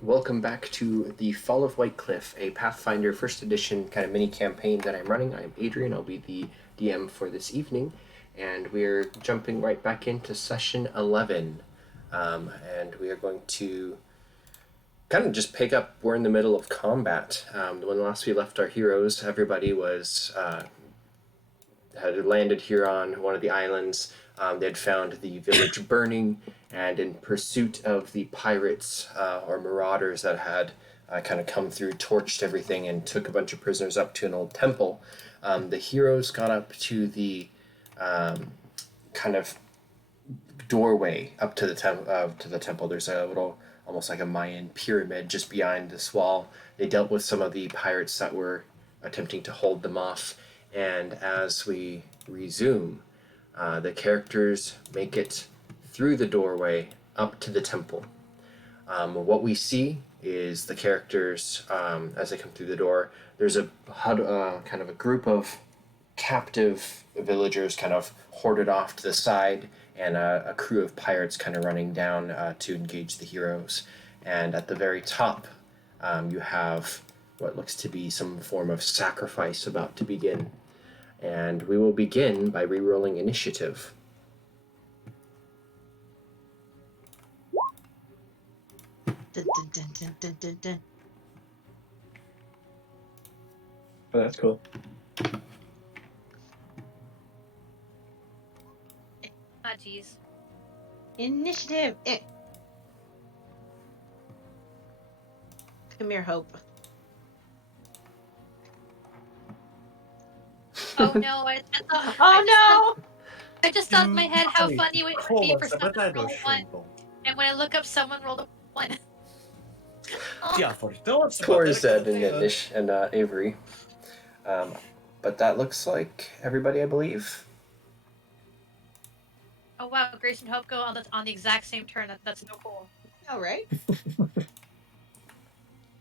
welcome back to the Fall of Whitecliff, a Pathfinder first edition kind of mini campaign that I'm running. I'm Adrian, I'll be the DM for this evening, and we're jumping right back into session 11. And we are going to kind of just pick up, we're in the middle of combat. When last we left our heroes, everybody was had landed here on one of the islands. They'd found the village burning, and in pursuit of the pirates or marauders that had kind of come through, torched everything, and took a bunch of prisoners up to an old temple. The heroes got up to the kind of doorway up to the temple. There's a little, almost like a Mayan pyramid just behind this wall. They dealt with some of the pirates that were attempting to hold them off, and as we resume, the characters make it through the doorway up to the temple. What we see is the characters, as they come through the door, there's a kind of a group of captive villagers kind of hoarded off to the side, and a crew of pirates kind of running down to engage the heroes. And at the very top, you have what looks to be some form of sacrifice about to begin. And we will begin by re-rolling initiative. Dun, dun, dun, dun, dun, dun, dun. Oh, that's cool. Ah, jeez. Initiative. Come here, Hope. Oh no! I just thought in my head how funny it would be for someone to roll one, and when I look up, someone rolled a one. Tor said and Avery. But that looks like everybody, I believe. Oh wow! Grace and Hope go on the exact same turn. That's so cool. All right.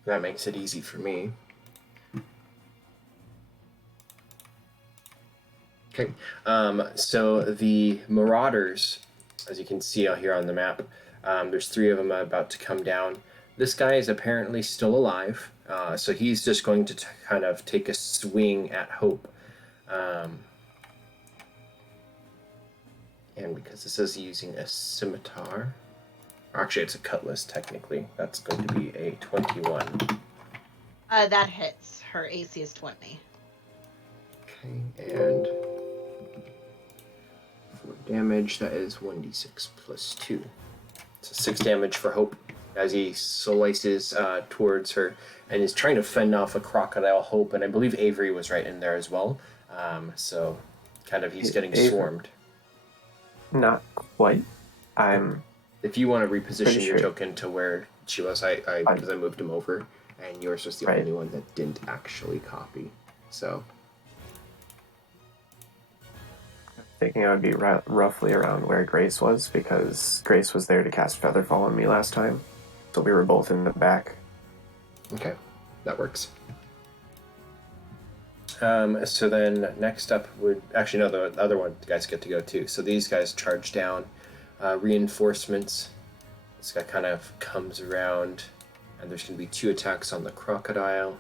That makes it easy for me. Okay, so the Marauders, as you can see out here on the map, there's 3 of them about to come down. This guy is apparently still alive, so he's just going to kind of take a swing at Hope. And because this is using a scimitar, actually it's a cutlass technically, that's going to be a 21. That hits. Her AC is 20. Okay, and for damage, that is 1d6 plus 2. So 6 damage for Hope as he slices towards her and is trying to fend off a crocodile. Hope, and I believe Avery was right in there as well. So kind of he's getting swarmed. Not quite. If you want to reposition your sure. token to where she was, because I moved him over, and yours was the only one that didn't actually copy. So Thinking I would be roughly around where Grace was, because Grace was there to cast Featherfall on me last time. So we were both in the back. Okay, that works. So then next up would... Actually, no, the other one, the guys get to go too. So these guys charge down. Reinforcements. This guy kind of comes around, and there's going to be 2 attacks on the crocodile,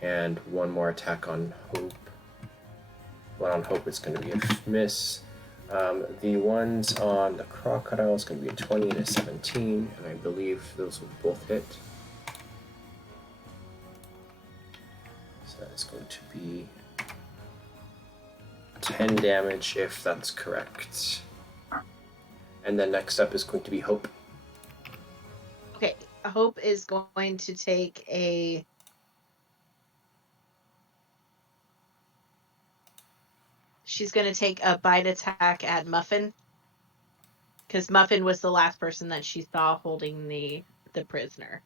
and 1 more attack on Hope. One on Hope is going to be a miss. The ones on the crocodile is going to be a 20 and a 17, and I believe those will both hit. So that is going to be 10 damage if that's correct. And then next up is going to be Hope. Okay, Hope is going to take a... She's going to take a bite attack at Muffin, because Muffin was the last person that she saw holding the prisoner.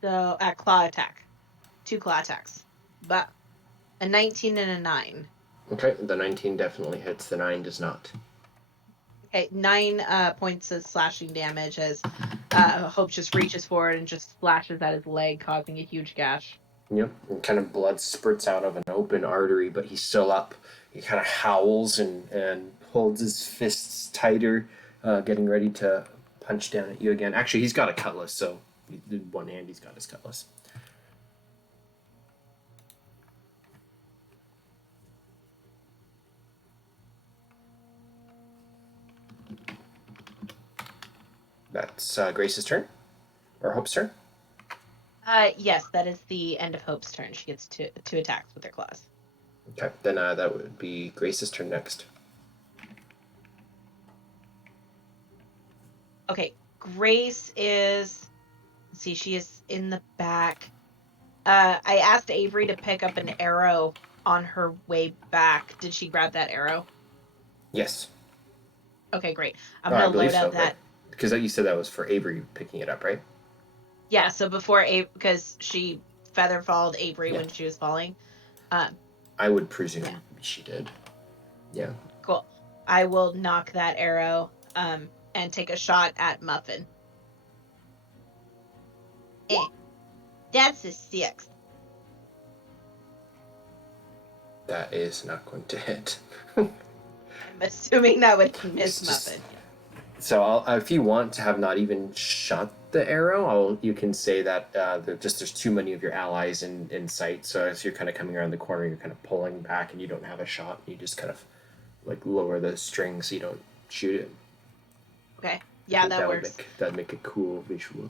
So, at claw attack. 2 claw attacks. But a 19 and a 9. Okay, the 19 definitely hits, the 9 does not. Okay, 9 points of slashing damage as Hope just reaches forward and just slashes at his leg, causing a huge gash. Yep, and kind of blood spurts out of an open artery, but he's still up. He kind of howls and holds his fists tighter, getting ready to punch down at you again. Actually, he's got a cutlass, so in one hand he's got his cutlass. That's Grace's turn, or Hope's turn. Yes, that is the end of Hope's turn. She gets two attacks with her claws. Okay, then that would be Grace's turn next. Okay, Grace is... Let's see, she is in the back. I asked Avery to pick up an arrow on her way back. Did she grab that arrow? Yes. Okay, great. I'm I going to believe load so, up that... right? Because you said that was for Avery picking it up, right? Yeah, so before because she feather-falled Avery when she was falling. I would presume she did. Yeah. Cool. I will knock that arrow and take a shot at Muffin. That's a 6. That is not going to hit. I'm assuming that would miss Just- Muffin. So if you want to have not even shot the arrow, you can say that there's too many of your allies in sight. So as you're kind of coming around the corner, you're kind of pulling back and you don't have a shot. You just kind of like lower the string so you don't shoot it. Okay. Yeah, that works. That'd make a cool visual.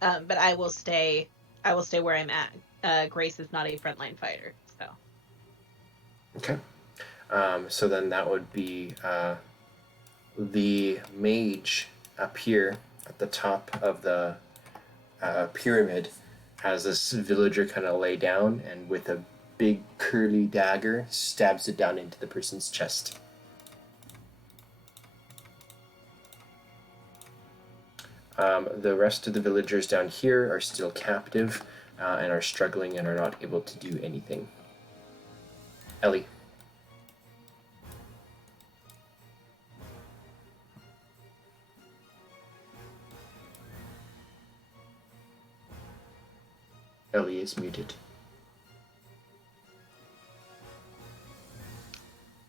But I will stay where I'm at. Grace is not a frontline fighter, so. Okay. So then that would be the mage up here at the top of the pyramid has this villager kind of lay down and with a big curly dagger stabs it down into the person's chest. The rest of the villagers down here are still captive and are struggling and are not able to do anything. Ellie. Ellie is muted.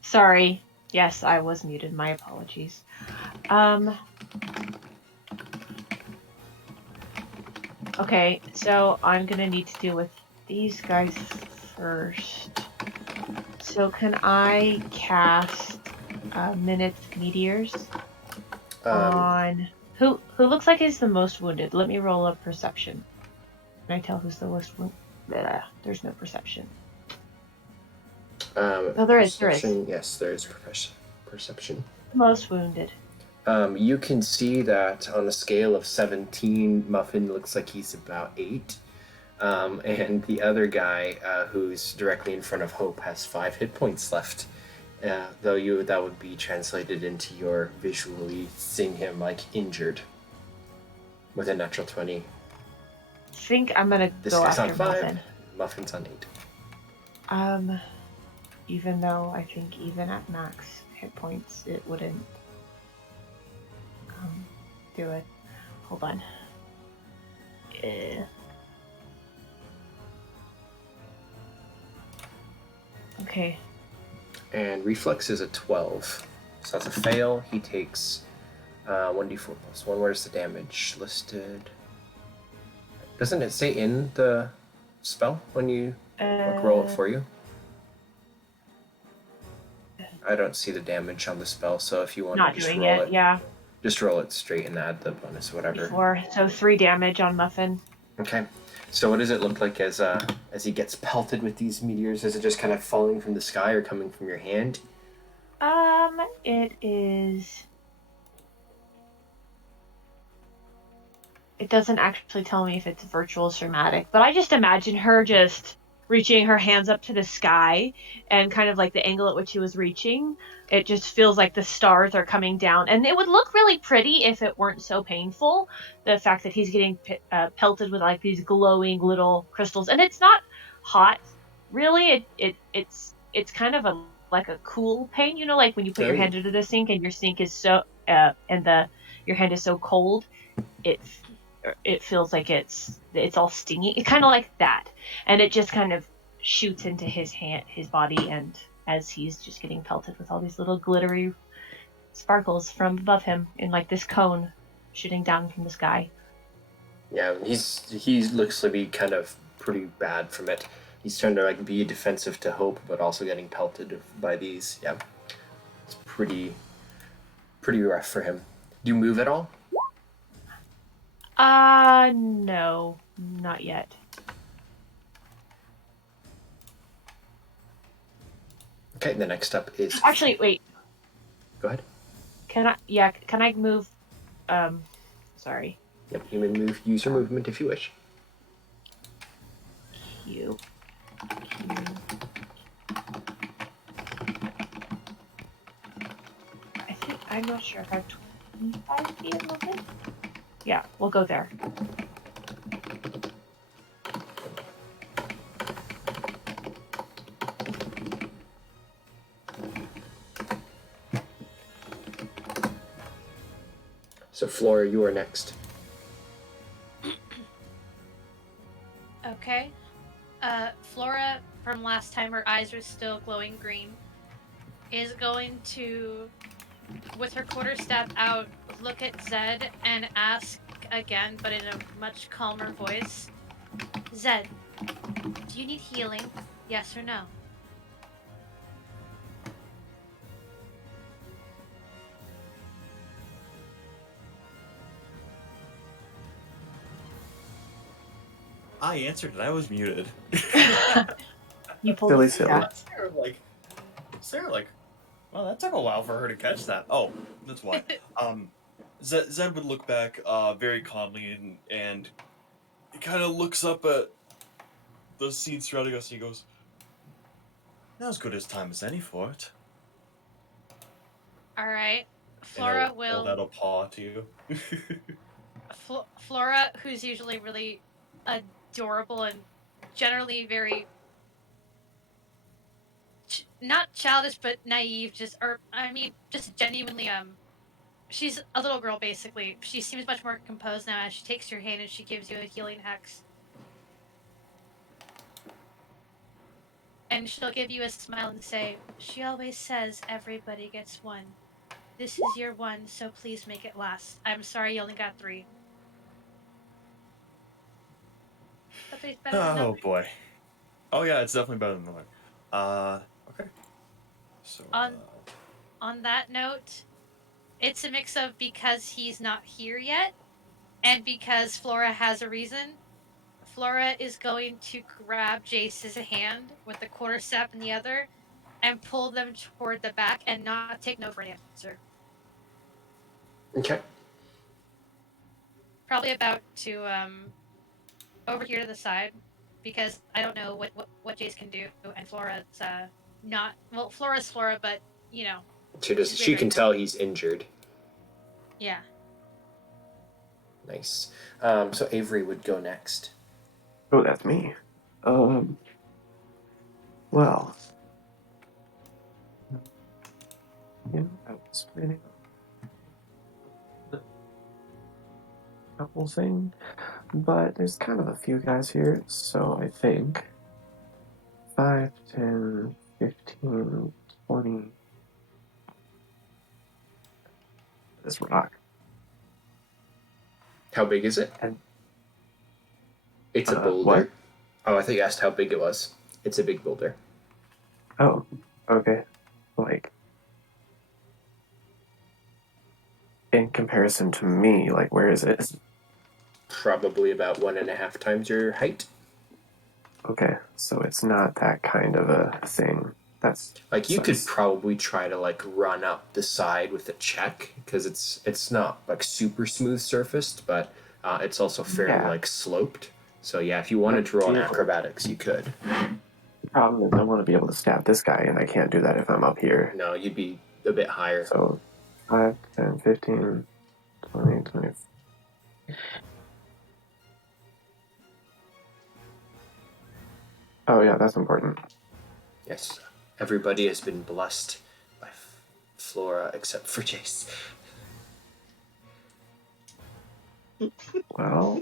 Sorry. Yes, I was muted. My apologies. Okay, so I'm gonna need to deal with these guys first. So can I cast Minutes Meteors on who looks like he's the most wounded? Let me roll a perception. Can I tell who's the most wounded? There's no perception. No, there is. Yes, there is perception. Most wounded. You can see that on a scale of 17, Muffin looks like he's about 8. And the other guy, who's directly in front of Hope, has 5 hit points left. Though that would be translated into your visually seeing him like injured with a natural 20. I think I'm gonna This go guy's after on 5. Muffin. Muffin's on 8. Even though I think even at max hit points, it wouldn't do it. Hold on. Okay. And reflex is a 12. So that's a fail. He takes 1d4 plus 1. Where's the damage listed? Doesn't it say in the spell when you roll it for you? I don't see the damage on the spell, so if you want Not to just doing roll it, yeah. Just roll it straight and add the bonus, whatever. 4, so 3 damage on Muffin. Okay. So what does it look like as he gets pelted with these meteors? Is it just kind of falling from the sky or coming from your hand? It is... It doesn't actually tell me if it's virtual or somatic, but I just imagine her just reaching her hands up to the sky and kind of like the angle at which he was reaching. It just feels like the stars are coming down, and it would look really pretty if it weren't so painful. The fact that he's getting pelted with like these glowing little crystals, and it's not hot, really. It's kind of like a cool pain, you know, like when you put your hand into the sink and your sink is so your hand is so cold, it feels like it's all stingy. It's kind of like that, and it just kind of shoots into his body, and as he's just getting pelted with all these little glittery sparkles from above him in like this cone. shooting down from the sky. Yeah, he looks to be kind of pretty bad from it. He's trying to like be defensive to Hope, but also getting pelted by these. Yeah, it's pretty rough for him. Do you move at all? No, not yet. Okay, the next up is. Actually, wait. Go ahead. Can I? Yeah, can I move? Sorry. Yep, you may move. Use your movement if you wish. Q. I think I'm not sure if I have 25 feet of movement. Yeah, we'll go there. So, Flora, you are next. Okay. Flora, from last time her eyes are still glowing green, is going to, with her quarterstaff out, look at Zed and ask again, but in a much calmer voice. Zed, do you need healing? Yes or no? I answered and I was muted. You pulled it. Silly. Yeah. Sarah, like, well, that took a while for her to catch that. Oh, that's why. Zed would look back very calmly and he kind of looks up at the scene surrounding us and he goes, "Now as good as time as any for it." All right. Flora will hold out a paw to you. Flora, who's usually really adorable and generally very not childish but naive, just genuinely she's a little girl basically. She seems much more composed now as she takes your hand and she gives you a healing hex. And she'll give you a smile and say, "She always says everybody gets one. This is your one, so please make it last. I'm sorry you only got 3. But it's better than Oh nothing." boy. Oh yeah, it's definitely better than nothing. Okay. So On that note, it's a mix of because he's not here yet and because Flora has a reason. Flora is going to grab Jace's hand with the quarterstaff in the other and pull them toward the back and not take no for an answer. Okay. Probably about to over here to the side because I don't know what Jace can do, and Flora's not well. Flora's Flora, but you know. She can tell he's injured. Yeah. Nice. So Avery would go next. Oh, that's me. Well. Yeah, I was planning on a couple thing, but there's kind of a few guys here, so I think 5, 10, 15, 20. This rock. How big is it? It's a boulder. What? Oh, I thought you asked how big it was. It's a big boulder. Oh, okay. Like, in comparison to me, like, where is it? Probably about 1.5 times your height. Okay, so it's not that kind of a thing. That's like you could probably try to like run up the side with a check because it's not like super smooth surfaced, but it's also fairly like sloped. So yeah, if you wanted to roll on acrobatics, you could. The problem is I want to be able to stab this guy, and I can't do that if I'm up here. No, you'd be a bit higher. So 5, 10, 15, 20, 20. Oh yeah, that's important. Yes. Everybody has been blessed by Flora except for Jace. Well,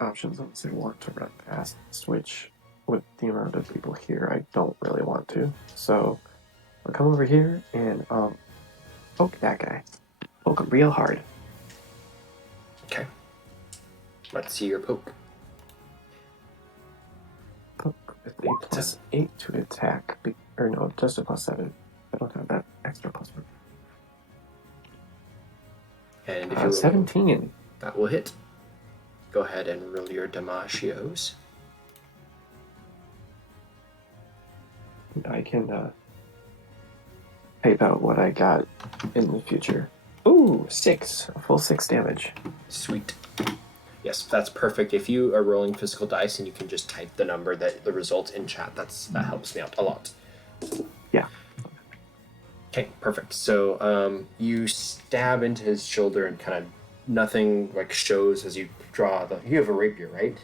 options unless I want to run past, which with the amount of people here, I don't really want to. So I'll come over here and poke that guy. Poke him real hard. Okay. Let's see your poke. Poke with a +8 to attack. Or no, just a +7. I don't have that extra +1. And if you're 17. That will hit. Go ahead and roll your damagios. I can type out what I got in the future. Ooh, 6. A full 6 damage. Sweet. Yes, that's perfect. If you are rolling physical dice and you can just type the number the result in chat, that helps me out a lot. Yeah. Okay, perfect. So you stab into his shoulder and kind of nothing like shows as you draw you have a rapier, right?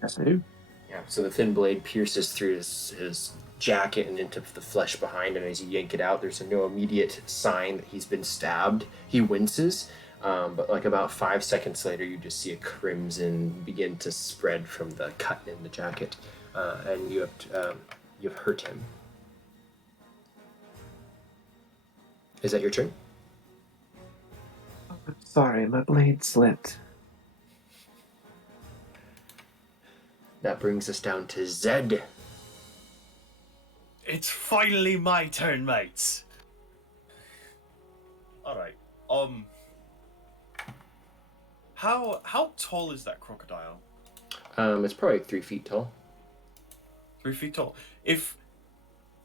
Yes, I do. Yeah, so the thin blade pierces through his jacket and into the flesh behind, and as you yank it out, there's no immediate sign that he's been stabbed. He winces, but like about 5 seconds later, you just see a crimson begin to spread from the cut in the jacket, and you've hurt him. Is that your turn? Sorry, my blade slipped. That brings us down to Zed. It's finally my turn, mates. Alright. How tall is that crocodile? It's probably 3 feet tall. 3 feet tall. If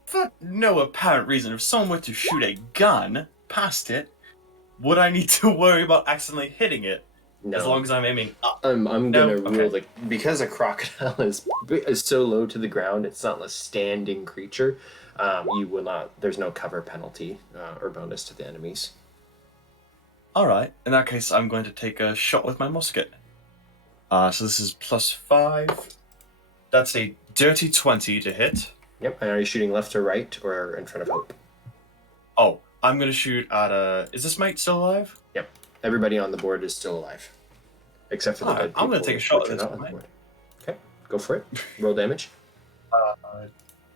for no apparent reason, if someone were to shoot a gun past it, would I need to worry about accidentally hitting it? No. As long as I'm aiming up. I'm gonna okay. rule because a crocodile is so low to the ground, it's not a standing creature. You will not. There's no cover penalty or bonus to the enemies. All right. In that case, I'm going to take a shot with my musket. So this is +5. That's a dirty 20 to hit. Yep. And are you shooting left or right or in front of Hope? Oh, I'm going to shoot at Is this mate still alive? Yep. Everybody on the board is still alive, except for the dead people. I'm going to take a shot which at are this not on the one. board. Okay, go for it. Roll damage.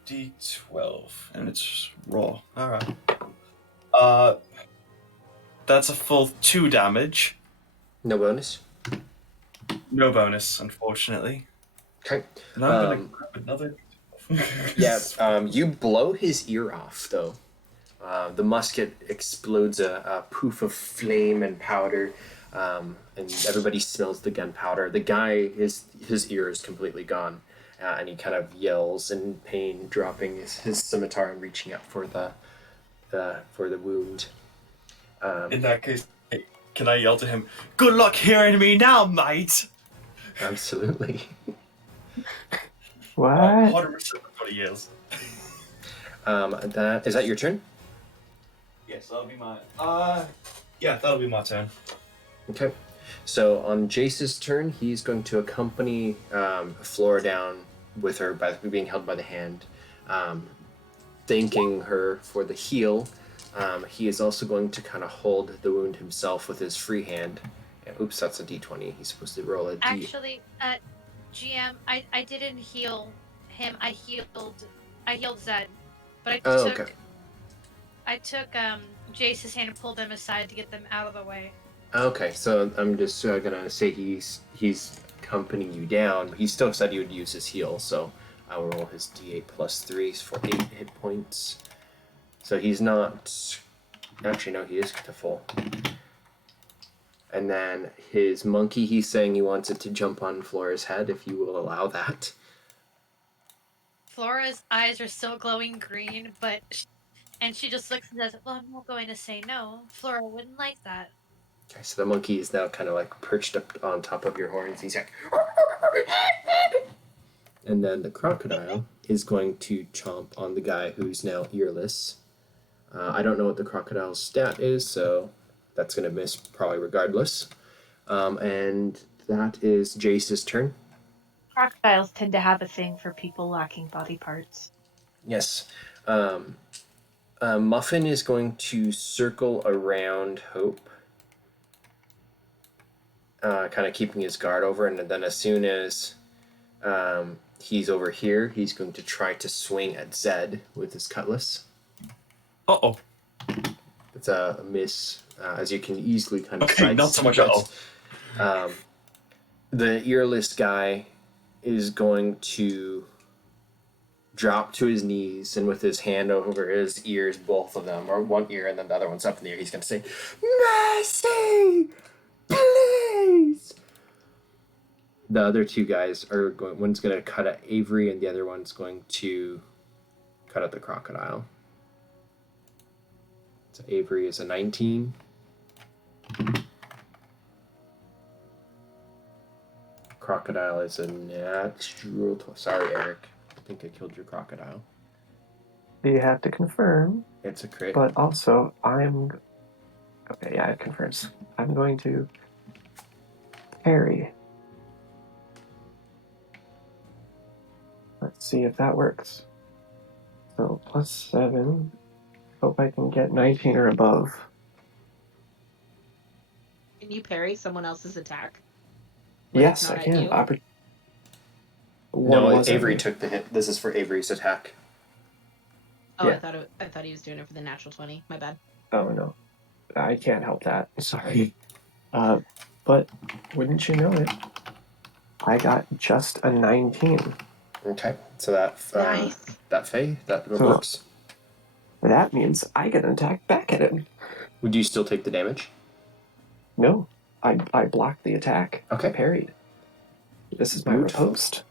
D12, and it's raw. All right. That's a full 2 damage. No bonus. No bonus, unfortunately. Okay. And I'm going to grab another. Yeah. You blow his ear off though. The musket explodes a poof of flame and powder, and everybody smells the gunpowder. The guy, his ear is completely gone, and he kind of yells in pain, dropping his scimitar and reaching up for the wound. In that case, can I yell to him, "Good luck hearing me now, mate"? Absolutely. What? 100% that's what he yells. Is that your turn? Yes, that'll be my. Yeah, that'll be my turn. Okay. So on Jace's turn, he's going to accompany Flora down with her by being held by the hand, thanking her for the heal. He is also going to kind of hold the wound himself with his free hand. Oops, that's a D20. He's supposed to roll a D. Actually, GM, I didn't heal him. I healed Zed, but I took Jace's hand and pulled them aside to get them out of the way. Okay, so I'm just gonna say he's accompanying you down. He still said he would use his heal, so I'll roll his D8 +3 for 8 hit points. So he's not. Actually, no, he is to full. And then his monkey, he's saying he wants it to jump on Flora's head, if you will allow that. Flora's eyes are still glowing green, and she just looks and says, "Well, I'm not going to say no. Flora wouldn't like that." Okay, so the monkey is now kind of like perched up on top of your horns. He's like, and then the crocodile is going to chomp on the guy who's now earless. I don't know what the crocodile's stat is, so that's going to miss probably regardless. And that is Jace's turn. Crocodiles tend to have a thing for people lacking body parts. Yes. Muffin is going to circle around Hope, kind of keeping his guard over, and then as soon as he's over here, he's going to try to swing at Zed with his cutlass. Uh-oh. It's a miss as you can easily kind of Okay, not so much. The earless guy is going to drop to his knees, and with his hand over his ears, both of them, or one ear and then the other one's up in the air, he's going to say, "Mercy, please." The other two guys are going, one's going to cut at Avery and the other one's going to cut at the crocodile. So Avery is a 19. Crocodile is a natural 12. Sorry, Eric. I think I killed your crocodile. You have to confirm, It's a crit. but also okay, yeah, it confirms. I'm going to parry. Let's see if that works. So +7. Hope I can get 19 or above. Can you parry someone else's attack? When it's Yes, not I at can. you? No, Avery took the hit. This is for Avery's attack. Oh, Yeah. I thought he was doing it for the natural 20. My bad. Oh no, I can't help that. Sorry. But wouldn't you know it, I got just a 19. Okay, so that Nice. that So- works. That means I get an attack back at him. Would you still take the damage? No, I blocked the attack. Okay. I parried. This is my Beautiful. riposte.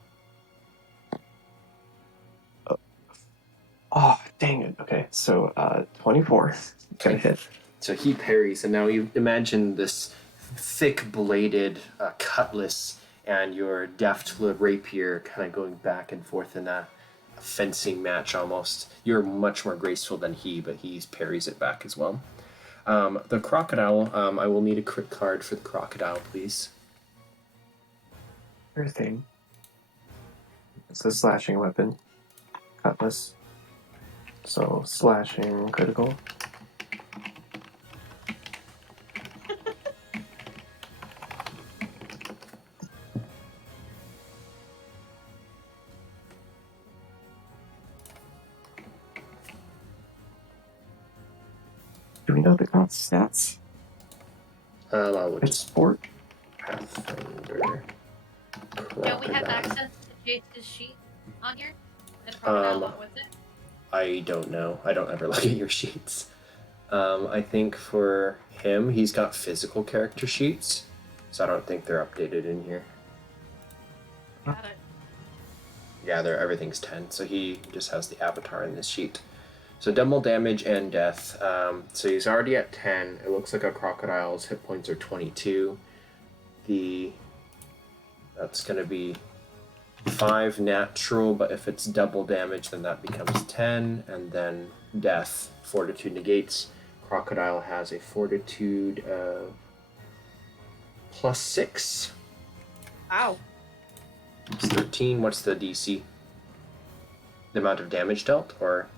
Oh, dang it. Okay, so 24. Gonna hit. So he parries, and now you imagine this thick-bladed cutlass and your deft rapier kind of going back and forth in a fencing match almost. You're much more graceful than he, but he parries it back as well. The crocodile, I will need a crit card for the crocodile, please. Sure thing. It's a slashing weapon. Cutlass. So slashing critical. Do we know the cost stats? We'll It's just sport. Pathfinder. Yeah, we have Crocodile. access to Jace's sheet on here. And crocodile along with it. I don't know. I don't ever look at your sheets. I think for him, he's got physical character sheets, so I don't think they're updated in here. Got it. Yeah, everything's 10, so he just has the avatar in this sheet. So double damage and death. So he's already at 10. It looks like a crocodile's hit points are 22. That's going to be 5 natural, but if it's double damage, then that becomes 10, and then death, fortitude negates. Crocodile has a fortitude of +6. Wow. It's 13. What's the DC? The amount of damage dealt, or?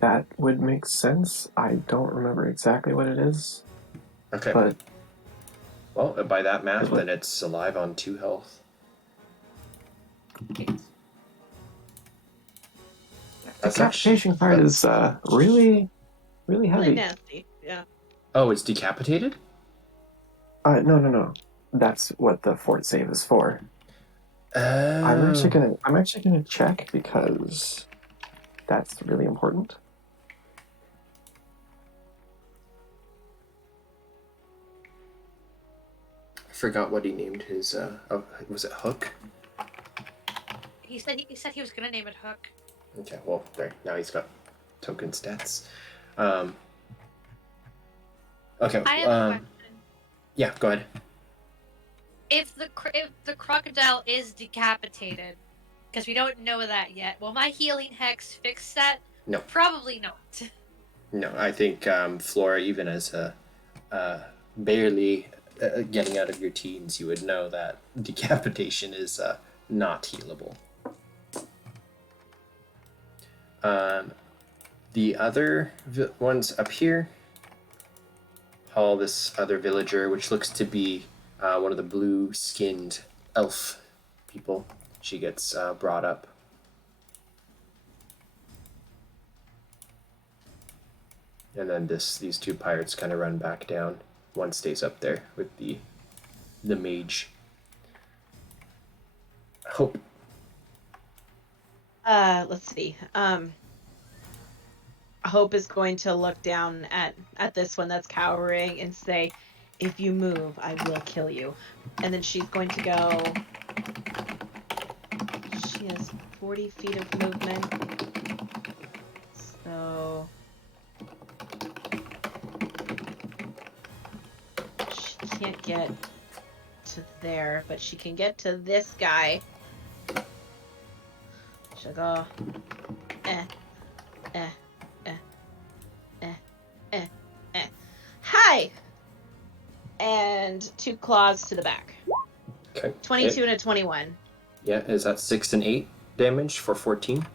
That would make sense. I don't remember exactly what it is, Okay. but Well, by that math, then it's alive on 2 health. the decapitation part is really, really Really heavy. nasty. Yeah. Oh, it's decapitated? No. That's what the fort save is for. I'm actually gonna check because that's really important. I forgot what he named his. Was it Hook? He said he was gonna name it Hook. Okay, well, there. Now he's got token stats. Okay. I have a question. Yeah, go ahead. If the crocodile is decapitated, because we don't know that yet, will my healing hex fix that? No. Probably not. No, I think Flora, even as a barely getting out of your teens, you would know that decapitation is not healable. The other ones up here, Hall, this other villager, which looks to be one of the blue-skinned elf people. She gets brought up. And then these two pirates kind of run back down. One stays up there with the mage. Hope. Let's see. Hope is going to look down at this one that's cowering and say, "If you move, I will kill you." And then she's going to go. She has 40 feet of movement. So she can't get to there, but she can get to this guy. She'll go, hi! And 2 claws to the back. Okay. 22 and a 21. Yeah, is that 6 and 8 damage for 14?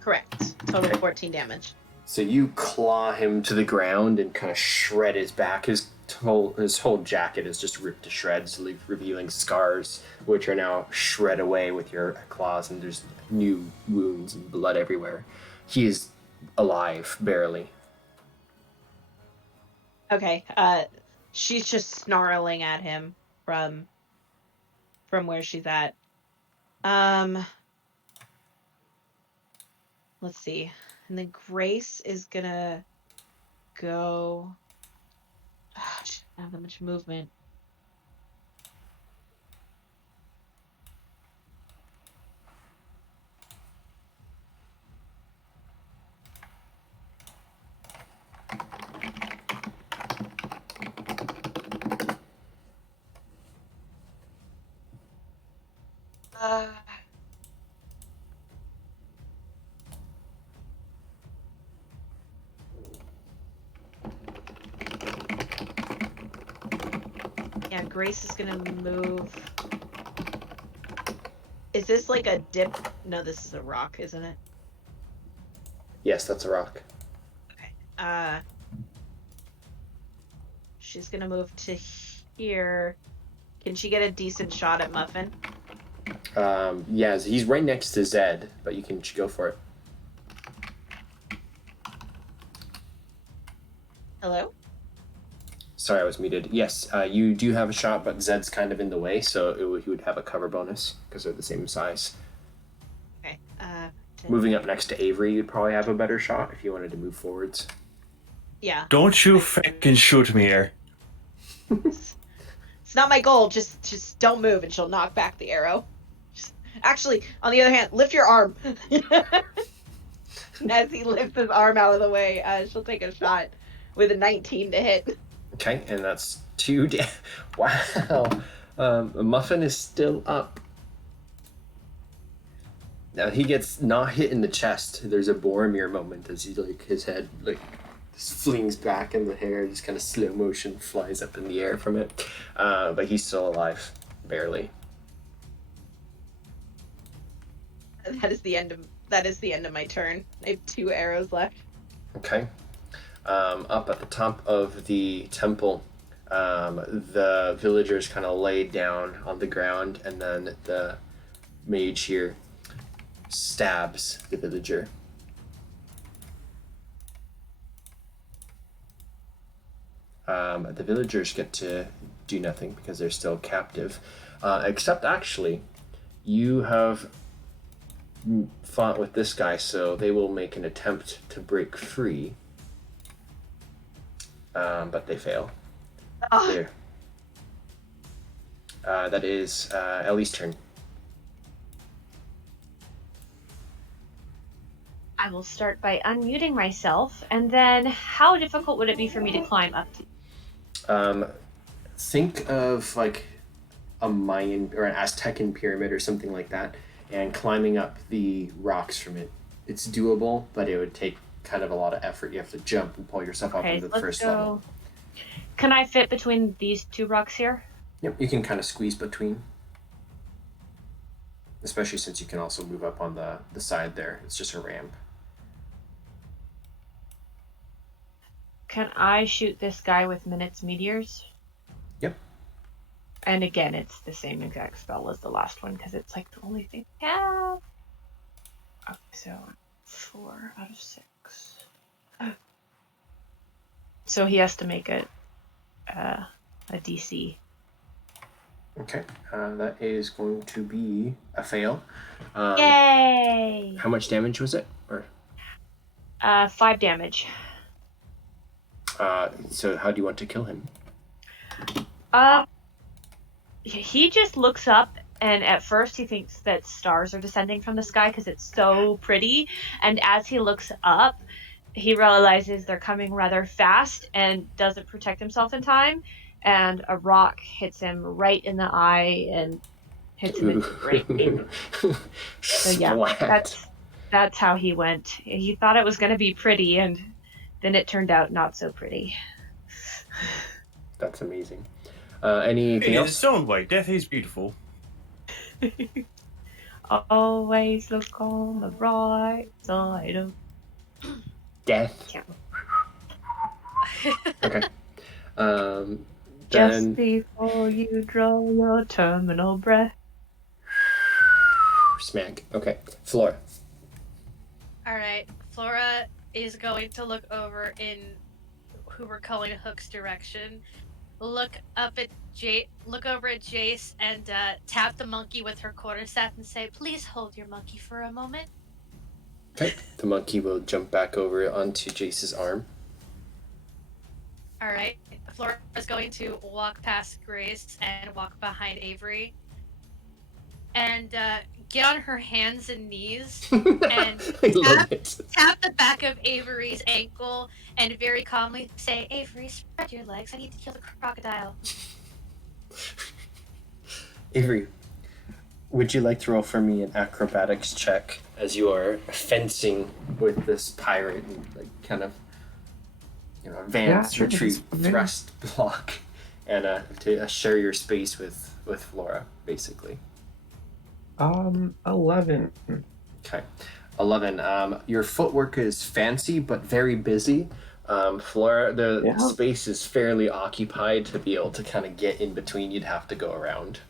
Correct. Total 14 damage. So you claw him to the ground and kind of shred his back. His whole jacket is just ripped to shreds, revealing scars, which are now shred away with your claws, and there's new wounds and blood everywhere. He is alive, barely. Okay. She's just snarling at him from where she's at. Let's see. And then Grace is gonna go. Oh, she doesn't have that much movement. Yeah, Grace is gonna move. Is this like a dip? No, this is a rock, isn't it? Yes, that's a rock. Okay. She's gonna move to here. Can she get a decent shot at Muffin? Yeah, he's right next to Zed, but you can go for it. Hello? Sorry, I was muted. Yes, you do have a shot, but Zed's kind of in the way, so he would have a cover bonus because they're the same size. Okay. Moving up next to Avery, you'd probably have a better shot if you wanted to move forwards. Yeah. Don't you fucking shoot me here. It's not my goal. Just don't move, and she'll knock back the arrow. Actually, on the other hand, lift your arm. As he lifts his arm out of the way, she'll take a shot with a 19 to hit. Okay, and that's 2 Wow. Muffin is still up. Now he gets not hit in the chest. There's a Boromir moment as his head just flings back and the hair just kind of slow motion flies up in the air from it. But he's still alive, barely. That is the end of my turn. I have 2 arrows left. Okay. Up at the top of the temple, the villagers kind of laid down on the ground, and then the mage here stabs the villager. The villagers get to do nothing because they're still captive. Except actually, you have fought with this guy, so they will make an attempt to break free. But they fail. There. That is Ellie's turn. I will start by unmuting myself, and then how difficult would it be for me to climb up to? Think of like a Mayan or an Aztecan pyramid or something like that, and climbing up the rocks from it. It's doable, but it would take kind of a lot of effort. You have to jump and pull yourself up into the first level. Can I fit between these 2 rocks here? Yep, you can kind of squeeze between. Especially since you can also move up on the side there. It's just a ramp. Can I shoot this guy with Minutes Meteors? Yep. And again, it's the same exact spell as the last one because it's like the only thing I have. Okay, so 4 out of 6. So he has to make a DC. Okay, that is going to be a fail. Yay! How much damage was it? Or 5 damage. so how do you want to kill him? He just looks up, and at first he thinks that stars are descending from the sky because it's so pretty. And as he looks up, he realizes they're coming rather fast and doesn't protect himself in time. And a rock hits him right in the eye and hits him in the brain. So yeah, Splat. that's how he went. He thought it was going to be pretty, and then it turned out not so pretty. That's amazing. Anything It is else? so white. Death is beautiful. Always look on the bright side of Death. Yeah. Okay. Just Then before you draw your terminal breath. smack. Okay. Flora. Alright, Flora is going to look over in who we're calling Hook's direction. Look over at Jace and tap the monkey with her quarterstaff and say, "Please hold your monkey for a moment." Okay. The monkey will jump back over onto Jace's arm. Alright, Flora is going to walk past Grace and walk behind Avery and get on her hands and knees and I love it. tap the back of Avery's ankle and very calmly say, "Avery, spread your legs. I need to kill the crocodile." Avery, would you like to roll for me an acrobatics check as you are fencing with this pirate and like kind of advance, sure, retreat, that's fine. thrust, block, and to share your space with Flora, basically. 11. Okay. 11. Your footwork is fancy but very busy. Flora, the space is fairly occupied to be able to kind of get in between. You'd have to go around.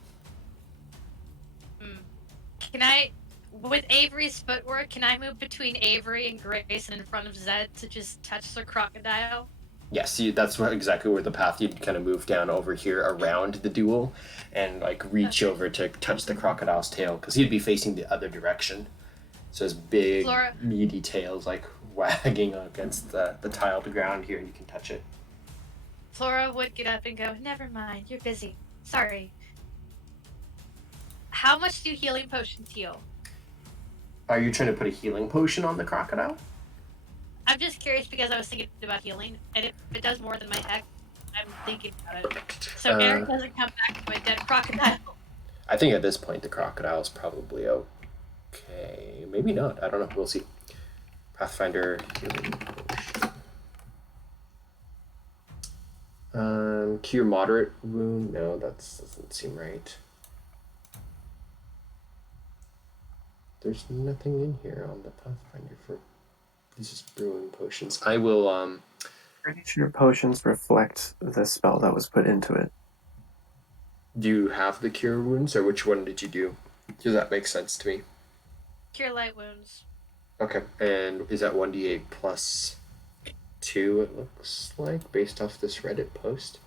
Can I, with Avery's footwork, can I move between Avery and Grace and in front of Zed to just touch the crocodile? Yes, that's exactly where the path you'd kind of move down over here around the duel and like reach over to touch the crocodile's tail because he'd be facing the other direction. So his big, meaty tail's like wagging against the tiled ground here and you can touch it. Flora would get up and go, "Never mind, you're busy. Sorry." How much do healing potions heal? Are you trying to put a healing potion on the crocodile? I'm just curious because I was thinking about healing, and if it does more than my heck, I'm thinking about it. So Eric doesn't come back to my dead crocodile. I think at this point the crocodile is probably okay. Maybe not. I don't know. We'll see. Pathfinder healing potion. Cure moderate wound. No, that doesn't seem right. There's nothing in here on the Pathfinder for these brewing potions. I will Pretty sure potions reflect the spell that was put into it. Do you have the cure wounds, or which one did you do? Does that make sense to me? Cure light wounds. Okay, and is that 1d8 plus 2, it looks like, based off this Reddit post?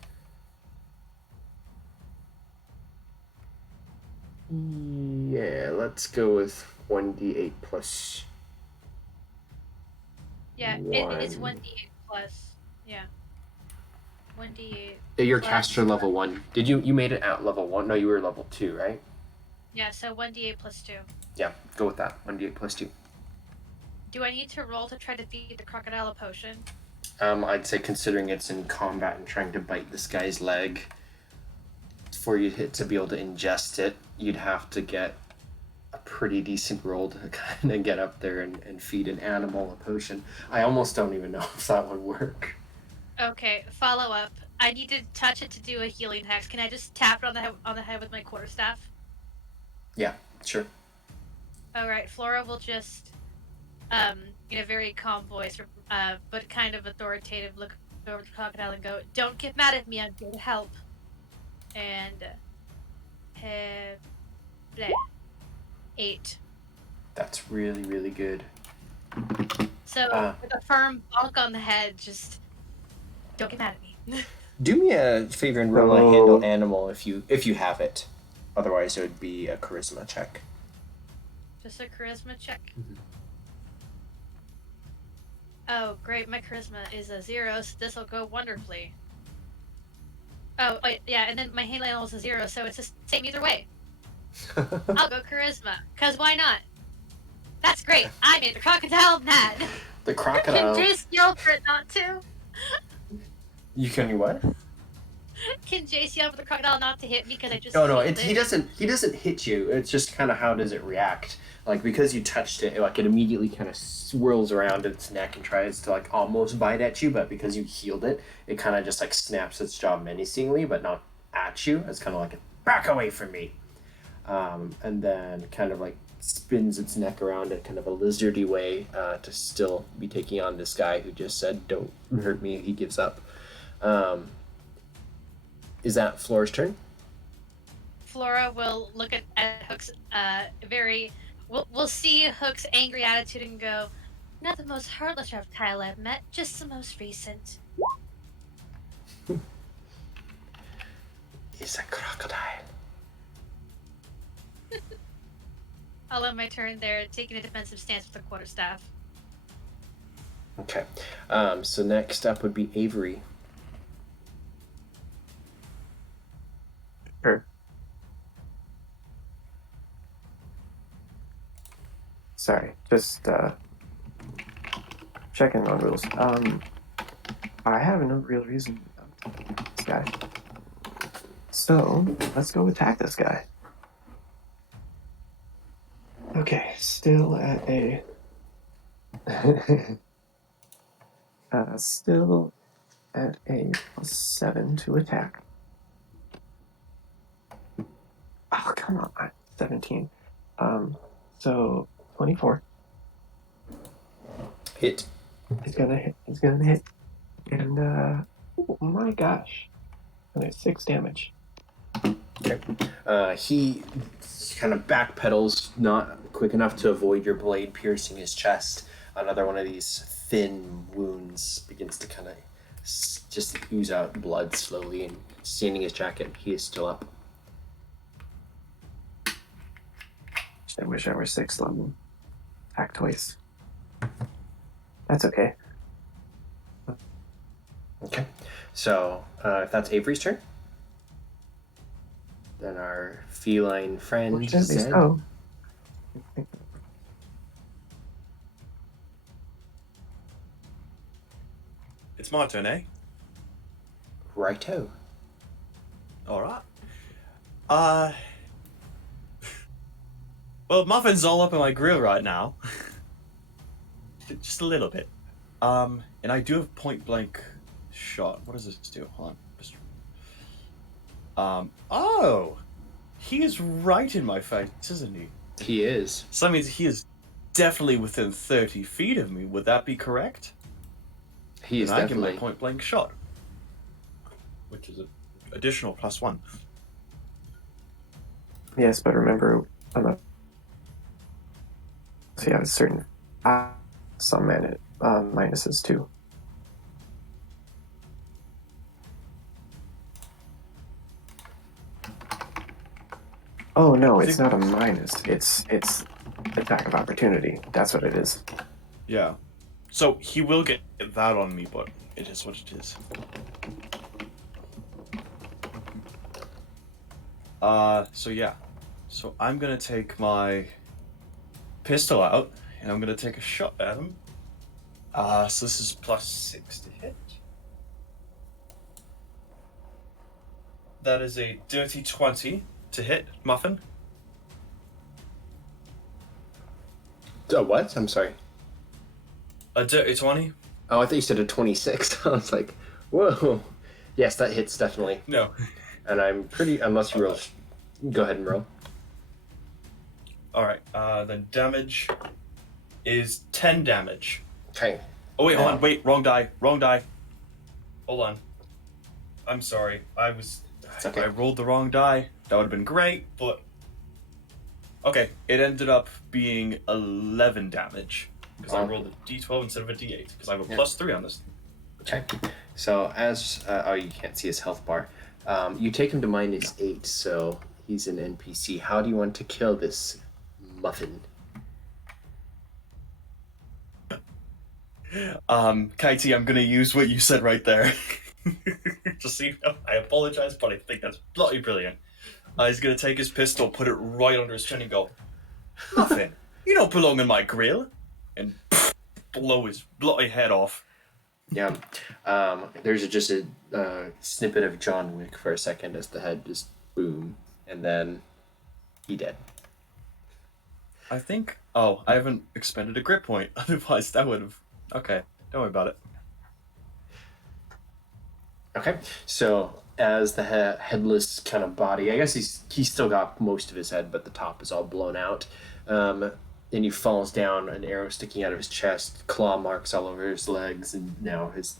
Yeah, let's go with 1d8 plus Yeah, it's 1d8 plus. Yeah. 1d8. Your plus- caster level 1. Did you made it at level 1? No, you were level 2, right? Yeah, so 1d8 plus 2. Yeah, go with that. 1d8 plus 2. Do I need to roll to try to feed the crocodile a potion? I'd say considering it's in combat and trying to bite this guy's leg, for you to be able to ingest it, you'd have to get a pretty decent roll to kind of get up there and feed an animal a potion. I almost don't even know if that would work. Okay, follow up. I need to touch it to do a healing hex. Can I just tap it on the head with my quarterstaff? Yeah, sure. Alright, Flora will just, in a very calm voice, but kind of authoritative, look over the crocodile and go, "Don't get mad at me, I'm here to help." And, 8. That's really, really good. So, with a firm bonk on the head, just Don't get mad at me. Do me a favor and roll a handle animal if you have it. Otherwise, it would be a charisma check. Just a charisma check. Mhm. Oh, great. My charisma is a 0, so this will go wonderfully. Oh, wait, yeah, and then my handle animal is a 0, so it's the same either way. I'll go charisma, because why not? That's great. I made the crocodile mad. The Can crocodile. Jace yell for it not to? You can what? Can Jace yell for the crocodile not to hit me because I just No, healed he doesn't hit you. It's just kind of how does it react? Like because you touched it, like it immediately kind of swirls around its neck and tries to like almost bite at you, but because you healed it, it kind of just like snaps its jaw menacingly, but not at you. It's kind of like back away from me, and then kind of like spins its neck around in kind of a lizardy way to still be taking on this guy who just said, "Don't hurt me." He gives up. Is that Flora's turn? Flora will look at Hook's we'll see Hook's angry attitude and go, not the most heartless reptile I've met, just the most recent. It's a crocodile. I'll end my turn there, taking a defensive stance with the quarterstaff. Okay. So next up would be Avery. Sure. Sorry, just checking on rules. I have no real reason to attack this guy. So let's go attack this guy. Okay, still at a still at a +7 to attack. Oh, come on. 17. So 24. Hit. He's gonna hit. And oh my gosh. And it's 6 damage. Okay. He kind of backpedals, not quick enough to avoid your blade piercing his chest. Another one of these thin wounds begins to kind of just ooze out blood slowly, and staining his jacket. He is still up. I wish I were 6th level. Attack twice. That's okay. Okay. So if that's Avery's turn, then our feline friend Fortunately Zed. so. It's my turn, eh? Righto. Alright. Well, Muffin's all up in my grill right now. Just a little bit. And I do have point blank shot. What does this do? Hold on. Oh! He is right in my face, isn't he? He is. So that means he is definitely within 30 feet of me. Would that be correct? He is And I give definitely. my point blank shot. Which is an additional +1. Yes, but remember, I'm not. So you have a certain some minuses too. Oh no, it's not a minus. It's attack of opportunity. That's what it is. Yeah. So he will get that on me, but it is what it is. So yeah. So I'm gonna take my pistol out, and I'm gonna take a shot at him. So this is +6 to hit. That is a dirty 20 to hit, Muffin. What? I'm sorry. A dirty 20? Oh, I thought you said a 26. I was like, whoa. Yes, that hits definitely. No. And I'm pretty, unless you roll, go ahead and roll. Alright, then damage is 10 damage. Okay. Oh wait, hold on, wait, wrong die. Hold on. I'm sorry, It's okay. I rolled the wrong die. That would have been great, but... Okay, it ended up being 11 damage. Because I rolled a d12 instead of a d8, because I have a Yeah. +3 on this. Okay. So as you can't see his health bar. You take him to -8, so he's an NPC. How do you want to kill this muffin? Kaiti, I'm gonna use what you said right there. Just so you know, I apologize, but I think that's bloody brilliant. He's gonna take his pistol, put it right under his chin, and go, "Muffin, you don't belong in my grill," and blow his bloody head off. Yeah. There's just a snippet of John Wick for a second as the head just boom, and then he dead. I think. Oh, I haven't expended a grip point. Otherwise, that would have. Okay, don't worry about it. Okay. So as the headless kind of body, I guess he's still got most of his head, but the top is all blown out. Then he falls down, an arrow sticking out of his chest, claw marks all over his legs, and now his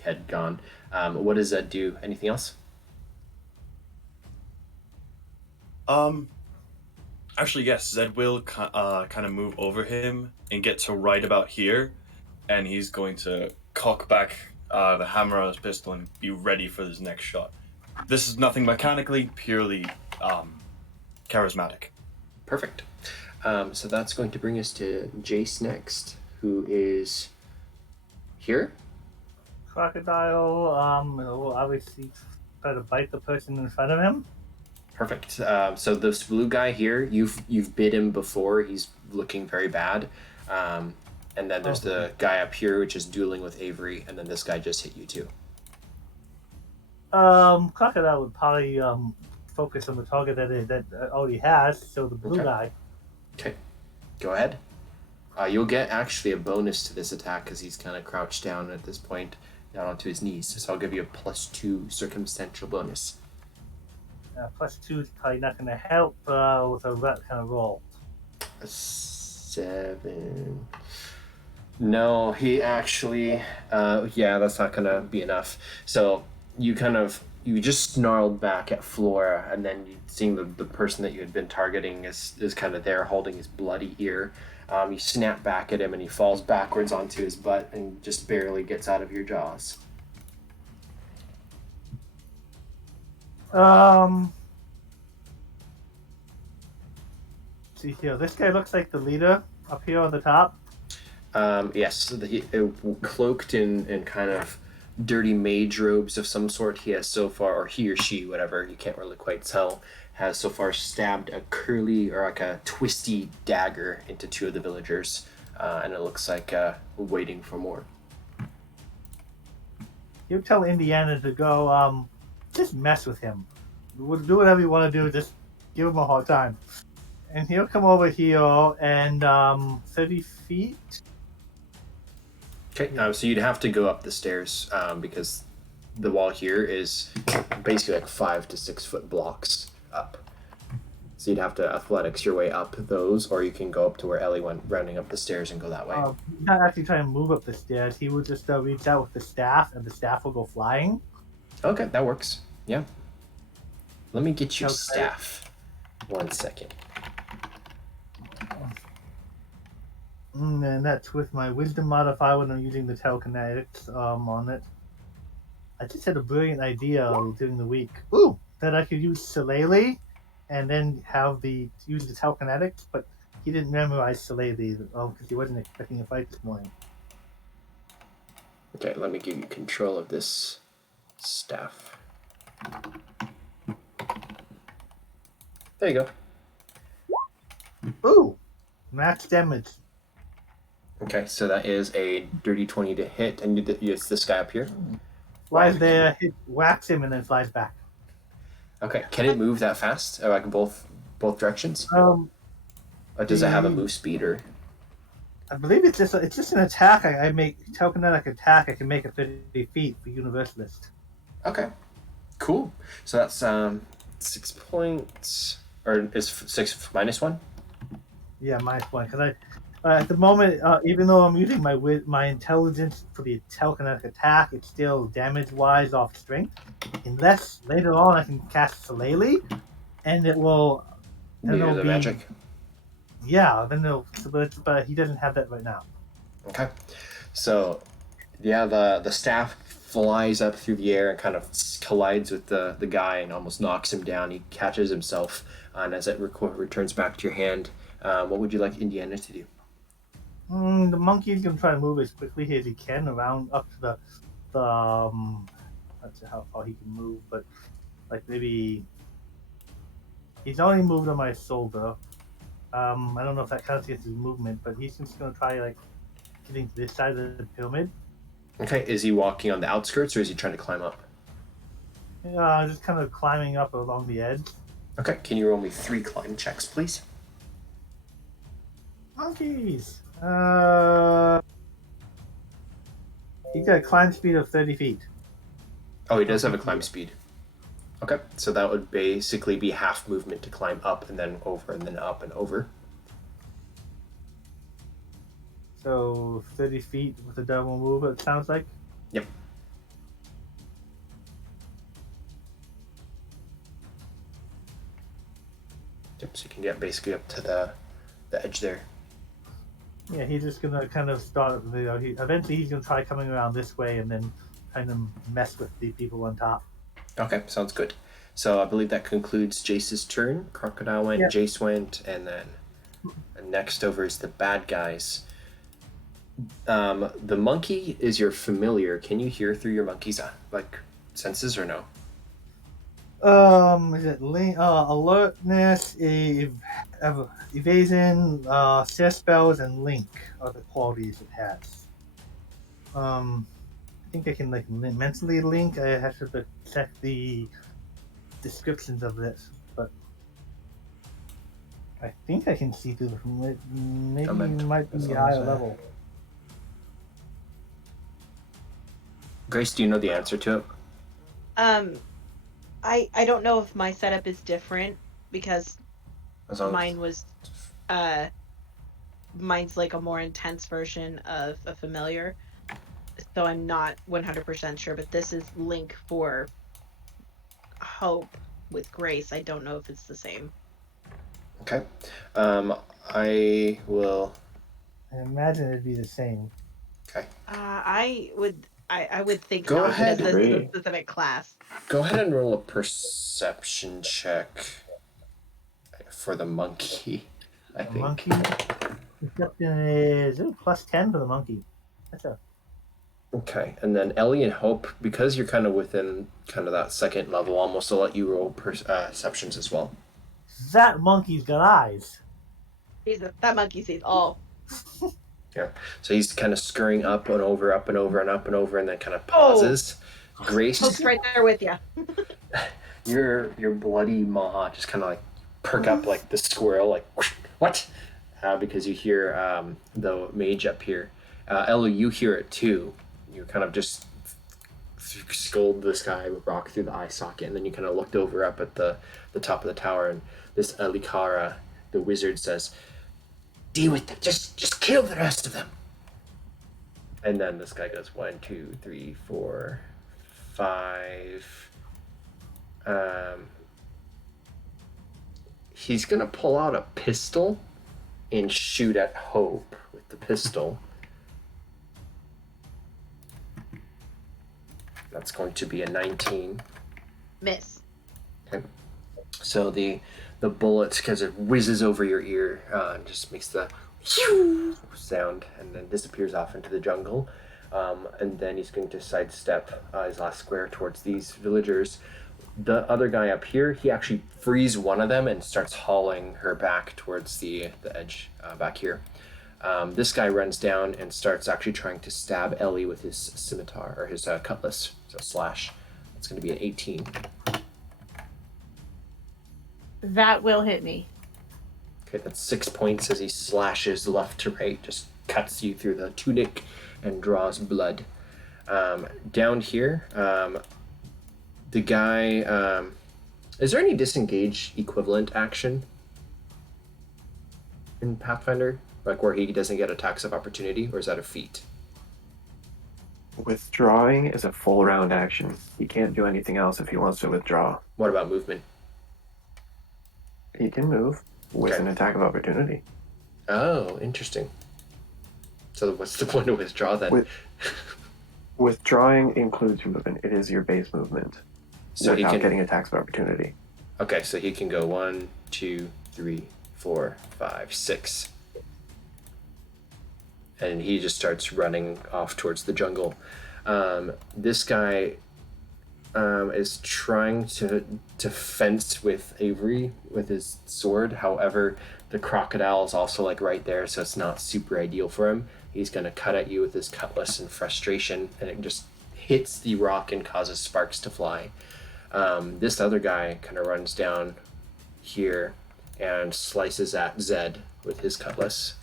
head gone. What does that do? Anything else? Actually, yes. Zed will kind of move over him and get to right about here, and he's going to cock back the hammer on his pistol and be ready for his next shot. This is nothing mechanically, purely charismatic. Perfect. So that's going to bring us to Jace next, who is here. Crocodile will obviously try to bite the person in front of him. Perfect. So this blue guy here, you've bit him before. He's looking very bad. And then there's the guy up here, which is dueling with Avery, and then this guy just hit you too. Crocodile would probably focus on the target that already has, so the blue guy. Okay, go ahead. You'll get actually a bonus to this attack because he's kind of crouched down at this point, down onto his knees. So I'll give you a +2 circumstantial bonus. +2 is probably not going to help with that kind of roll. A 7. No, he actually, that's not gonna be enough. So you just snarled back at Flora, and then you seeing the person that you had been targeting is kind of there holding his bloody ear. You snap back at him, and he falls backwards onto his butt and just barely gets out of your jaws. See here, this guy looks like the leader up here on the top. Yes, cloaked in kind of dirty mage robes of some sort. He has so far, or he or she, whatever, you can't really quite tell, has so far stabbed a curly or like a twisty dagger into 2 of the villagers, and it looks like waiting for more. You tell Indiana to go, just mess with him. Do whatever you want to do, just give him a hard time. And he'll come over here and 30 feet. Okay, so you'd have to go up the stairs because the wall here is basically like 5 to 6 foot blocks up. So you'd have to athletics your way up those, or you can go up to where Ellie went, rounding up the stairs and go that way. He's not actually trying to move up the stairs. He would just reach out with the staff, and the staff will go flying. Okay, that works. Yeah. Let me get your Okay. staff. 1 second. And that's with my wisdom modifier when I'm using the telekinetics on it. I just had a brilliant idea during the week. Ooh, that I could use Shillelagh and then use the telekinetics, but he didn't memorize Shillelagh because he wasn't expecting a fight this morning. Okay, let me give you control of this staff. There you go. Ooh, max damage. Okay, so that is a dirty 20 to hit, and it's this guy up here. Flies there, whacks him, and then flies back. Okay, can it move that fast? Like both directions? Um, Or does it have a move speed or? I believe it's just an attack. I make telekinetic attack. I can make it 30 feet for Universalist. Okay, cool. So that's 6 points, or is 6 -1? Yeah, -1. Because at the moment, even though I'm using my intelligence for the telekinetic attack, it's still damage-wise off strength. Unless later on I can cast Shillelagh, and it will. Then Neither it'll the be, magic. Yeah, then it'll. But he doesn't have that right now. Okay, so yeah, the staff flies up through the air and kind of collides with the guy and almost knocks him down. He catches himself, and as it returns back to your hand, what would you like Indiana to do? The monkey's gonna try to move as quickly as he can around up to the not sure how far he can move, but like maybe he's only moved on my shoulder. I don't know if that counts against his movement, but he's just gonna try like getting to this side of the pyramid. Okay, is he walking on the outskirts or is he trying to climb up? Just kind of climbing up along the edge. Okay, can you roll me 3 climb checks, please? Monkeys. He's got a climb speed of 30 feet. Oh, he does have a climb speed. Okay, so that would basically be half movement to climb up and then over and then up and over. So 30 feet with a double move, it sounds like. Yep. Yep, so you can get basically up to the edge there. Yeah, he's just gonna kind of start. Eventually, he's gonna try coming around this way and then kind of mess with the people on top. Okay, sounds good. So I believe that concludes Jace's turn. Crocodile went, Yep. Jace went, and then next over is the bad guys. The monkey is your familiar. Can you hear through your monkey's senses or no? Is it alertness, evasion, share spells, and link are the qualities it has. I think I can mentally link. I have to check the descriptions of this, but I think I can see through the maybe it might be higher level. Grace, do you know the answer to it? I don't know if my setup is different because As long as- mine was mine's like a more intense version of a familiar, so I'm not 100% sure, but this is link for hope with Grace. I don't know if it's the same. Okay. I will. I imagine it'd be the same. Okay. I would think Go not, ahead, because this is Ray. a specific class. Go ahead and roll a perception check for the monkey. I The think. monkey. Perception is +10 for the monkey. That's a Okay, and then Ellie and Hope, because you're kind of within kind of that second level, almost I'll let you roll perceptions as well. that monkey's got eyes. That monkey sees all. So he's kind of scurrying up and over, up and over, and up and over, and then kind of pauses. Grace, Hope's right there with you. your bloody maw just kind of like perk up like the squirrel, like what? Because you hear the mage up here. Ellie, you hear it too. You kind of just scold this guy with rock through the eye socket, and then you kind of looked over up at the top of the tower, and this Alikara, the wizard, says, "Deal with them. Just kill the rest of them." And then this guy goes 1, 2, 3, 4, 5. He's gonna pull out a pistol and shoot at Hope with the pistol. That's going to be a 19. Miss. Okay. So the bullet kind of whizzes over your ear and just makes the sound and then disappears off into the jungle. And then he's going to sidestep his last square towards these villagers. The other guy up here, he actually frees one of them and starts hauling her back towards the edge back here. This guy runs down and starts actually trying to stab Ellie with his scimitar or his cutlass, so slash. It's going to be an 18. That will hit me. Okay, that's 6 points as he slashes left to right, just cuts you through the tunic and draws blood. Down here, the guy, is there any disengage equivalent action in Pathfinder? Like where he doesn't get attacks of opportunity, or is that a feat? Withdrawing is a full round action. He can't do anything else if he wants to withdraw. What about movement? He can move with Okay. an attack of opportunity. Oh, interesting. So what's the point of withdraw then? Withdrawing includes your movement. It is your base movement. So without he can getting attacks of opportunity. Okay, so he can go 1, 2, 3, 4, 5, 6. And he just starts running off towards the jungle. This guy is trying to fence with Avery with his sword. However, the crocodile is also like right there, so it's not super ideal for him. He's going to cut at you with his cutlass in frustration, and it just hits the rock and causes sparks to fly. This other guy kind of runs down here and slices at Zed with his cutlass.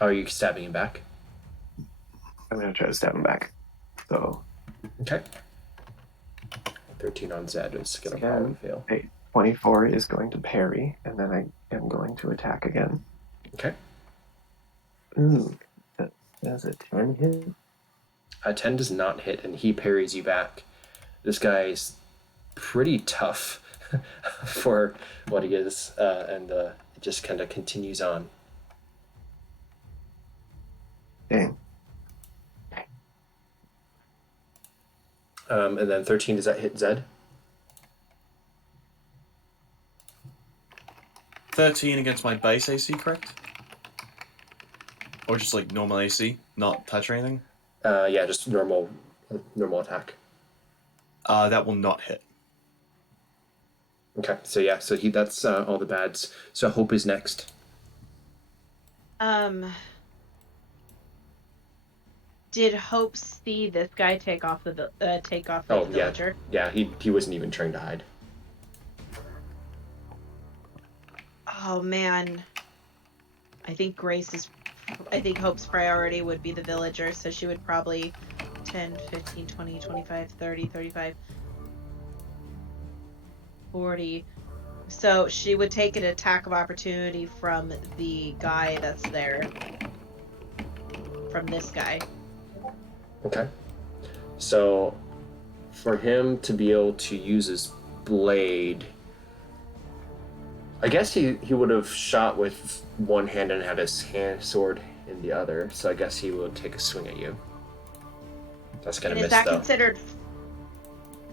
Oh, are you stabbing him back? I'm going to try to stab him back. So. Okay. 13 on Zed is going to probably fail. 24 is going to parry, and then I am going to attack again. Okay. Ooh, does a 10 hit? A 10 does not hit, and he parries you back. This guy's pretty tough for what he is, and it just kind of continues on. Dang. And then 13, does that hit Zed? 13 against my base AC, correct? Or just like normal AC, not touch or anything? Yeah, just normal attack. That will not hit. Okay, so yeah, so that's all the bads. So Hope is next. Did Hope see this guy take off the villager? Yeah, he wasn't even trying to hide. Oh man. I think Hope's priority would be the villager, so she would probably 10, 15, 20, 25, 30, 35, 40. So she would take an attack of opportunity from the guy that's there. From this guy. Okay. So for him to be able to use his blade, I guess he would have shot with one hand and had his sword in the other, so I guess he would take a swing at you. That's gonna miss, though. Is that considered...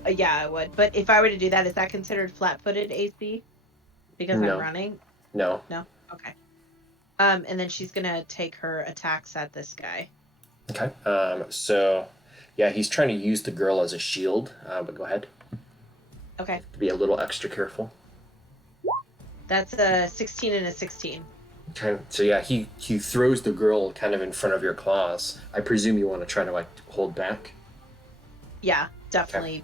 yeah, I would. But if I were to do that, is that considered flat-footed AC? Because I'm running? No. No? Okay. And then she's gonna take her attacks at this guy. Okay. So, yeah, he's trying to use the girl as a shield, but go ahead. Okay. Be a little extra careful. That's a 16 and a 16. Okay. So yeah, he throws the girl kind of in front of your claws. I presume you want to try to hold back. Yeah, definitely.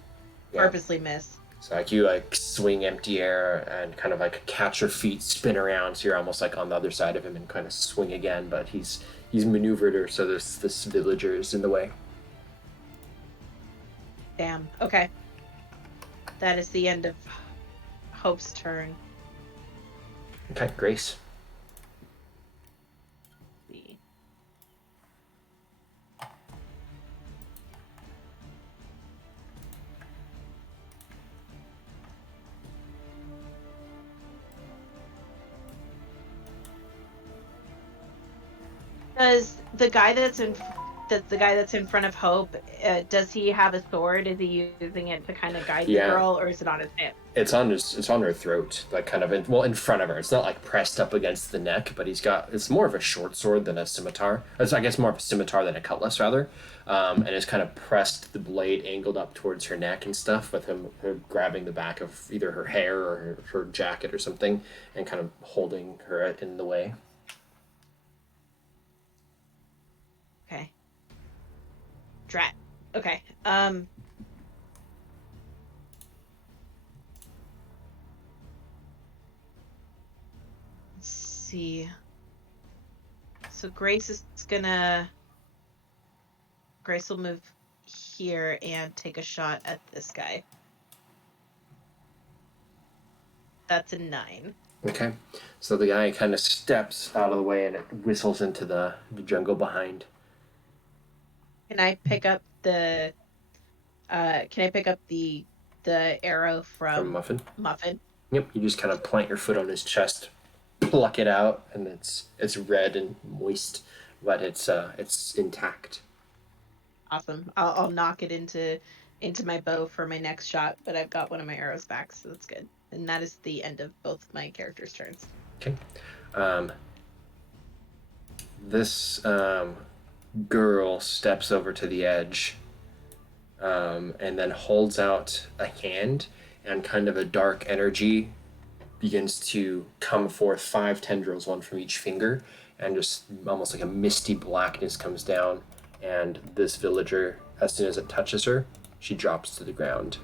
Okay. Purposely miss. So you swing empty air and kind of catch your feet, spin around, so you're almost on the other side of him and kind of swing again. But he's maneuvered her, so this villager is in the way. Damn. Okay. That is the end of Hope's turn. Okay, Grace. Does the guy that's in front of Hope, does he have a sword? Is he using it to kind of guide the girl, or is it on his hip? It's on her throat, in front of her. It's not pressed up against the neck, but it's more of a short sword than a scimitar. It's, I guess, more of a scimitar than a cutlass, rather. And it's kind of pressed, the blade angled up towards her neck and stuff, with her grabbing the back of either her hair or her jacket or something, and kind of holding her in the way. Okay. Drat. Okay. Let's see. So Grace will move here and take a shot at this guy. That's a 9. Okay. So the guy kind of steps out of the way and it whistles into the jungle behind. Can I pick up the arrow from Muffin? Muffin? Yep, you just kind of plant your foot on his chest. pluck it out, and it's red and moist, but it's intact. Awesome. I'll knock it into my bow for my next shot, but I've got one of my arrows back, so that's good. And that is the end of both my characters' turns. Okay. This girl steps over to the edge, and then holds out a hand, and kind of a dark energy begins to come forth, 5 tendrils, one from each finger, and just almost like a misty blackness comes down, and this villager, as soon as it touches her, she drops to the ground.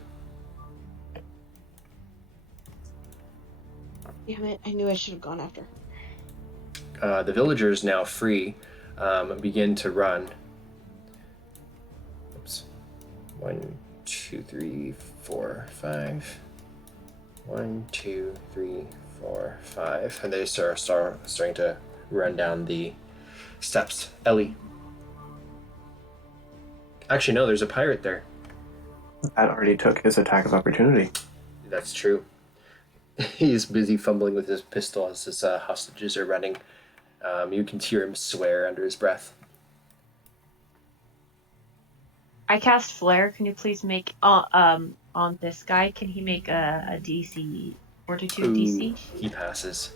Damn it, I knew I should have gone after her. The villagers, now free, begin to run. Oops. 1, 2, 3, 4, 5. 1, 2, 3, 4, 5. And they starting to run down the steps. Ellie. Actually, no, there's a pirate there. That already took his attack of opportunity. That's true. He's busy fumbling with his pistol as his hostages are running. You can hear him swear under his breath. I cast Flare. Can you please make on this guy? Can he make a DC Fortitude DC? He passes.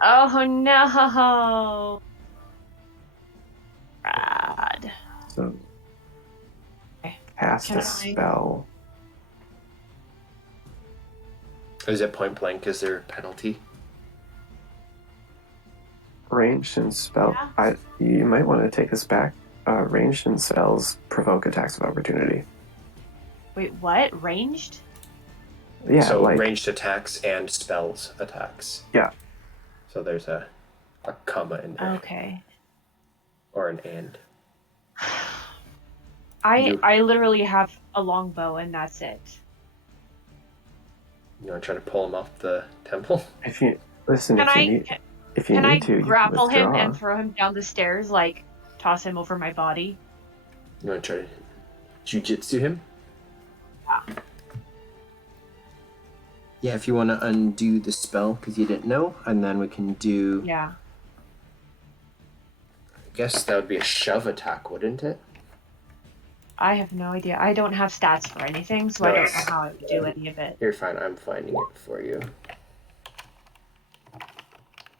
Oh no! Rad. So cast a spell. Is it point blank? Is there a penalty? Ranged and spell. Yeah. You might want to take this back. Ranged and spells provoke attacks of opportunity. Wait, what? Ranged? Yeah, so like ranged attacks and spells attacks. Yeah. So there's a comma in there. Okay. Or an and. I literally have a longbow and that's it. You want to try to pull him off the temple? If you listen, Can if you I need to, grapple you can him withdraw. and throw him down the stairs, like toss him over my body? You want to try to jujitsu him? Yeah. Yeah, if you want to undo the spell because you didn't know, and then we can do. Yeah. I guess that would be a shove attack, wouldn't it? I have no idea. I don't have stats for anything, so I don't know how I would do any of it. You're fine. I'm finding it for you.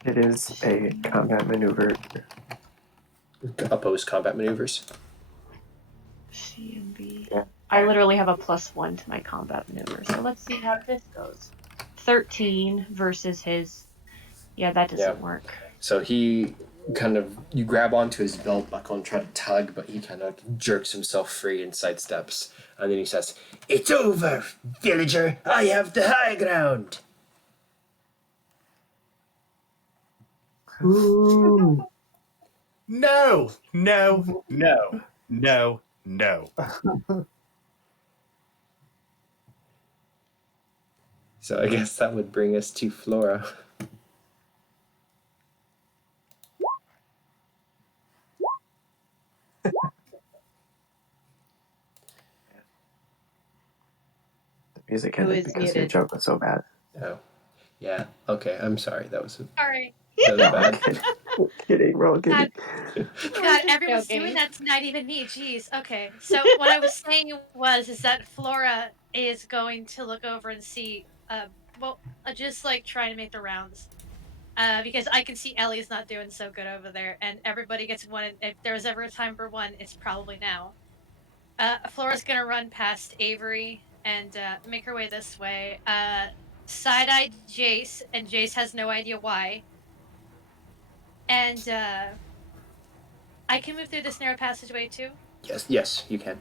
It is a combat maneuver. Opposed combat maneuvers. CMB. Yeah. I literally have a +1 to my combat maneuver, so let's see how this goes. 13 versus his. Yeah, that doesn't work. So he you grab onto his belt buckle and try to tug, but he kind of jerks himself free and sidesteps. And then he says, "It's over, villager. I have the high ground." Ooh. No, no, no, no, no. So I guess that would bring us to Flora. The music Who ended is because your muted? joke was so bad. Oh. Yeah. Okay, I'm sorry. That was Sorry. bad. Kidding, we're all kidding. God, everyone's joking. doing that tonight, even me. Jeez. Okay. So what I was saying is that Flora is going to look over and see. Just like trying to make the rounds. Because I can see Ellie's not doing so good over there, and everybody gets one. If there was ever a time for one, it's probably now. Flora's gonna run past Avery and make her way this way. Side-eye Jace, and Jace has no idea why. And I can move through this narrow passageway too? Yes, you can.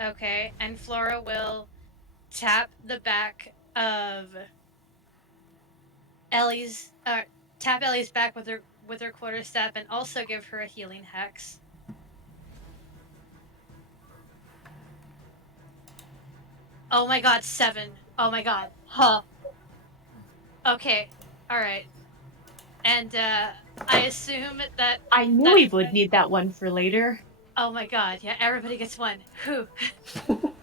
Okay, and Flora will tap the back of Ellie's back with her quarterstaff and also give her a healing hex. Oh my god, 7. Oh my god. Huh. Okay. Alright. And I assume that I knew we would need that one for later. Oh my god, yeah, everybody gets one. Whew.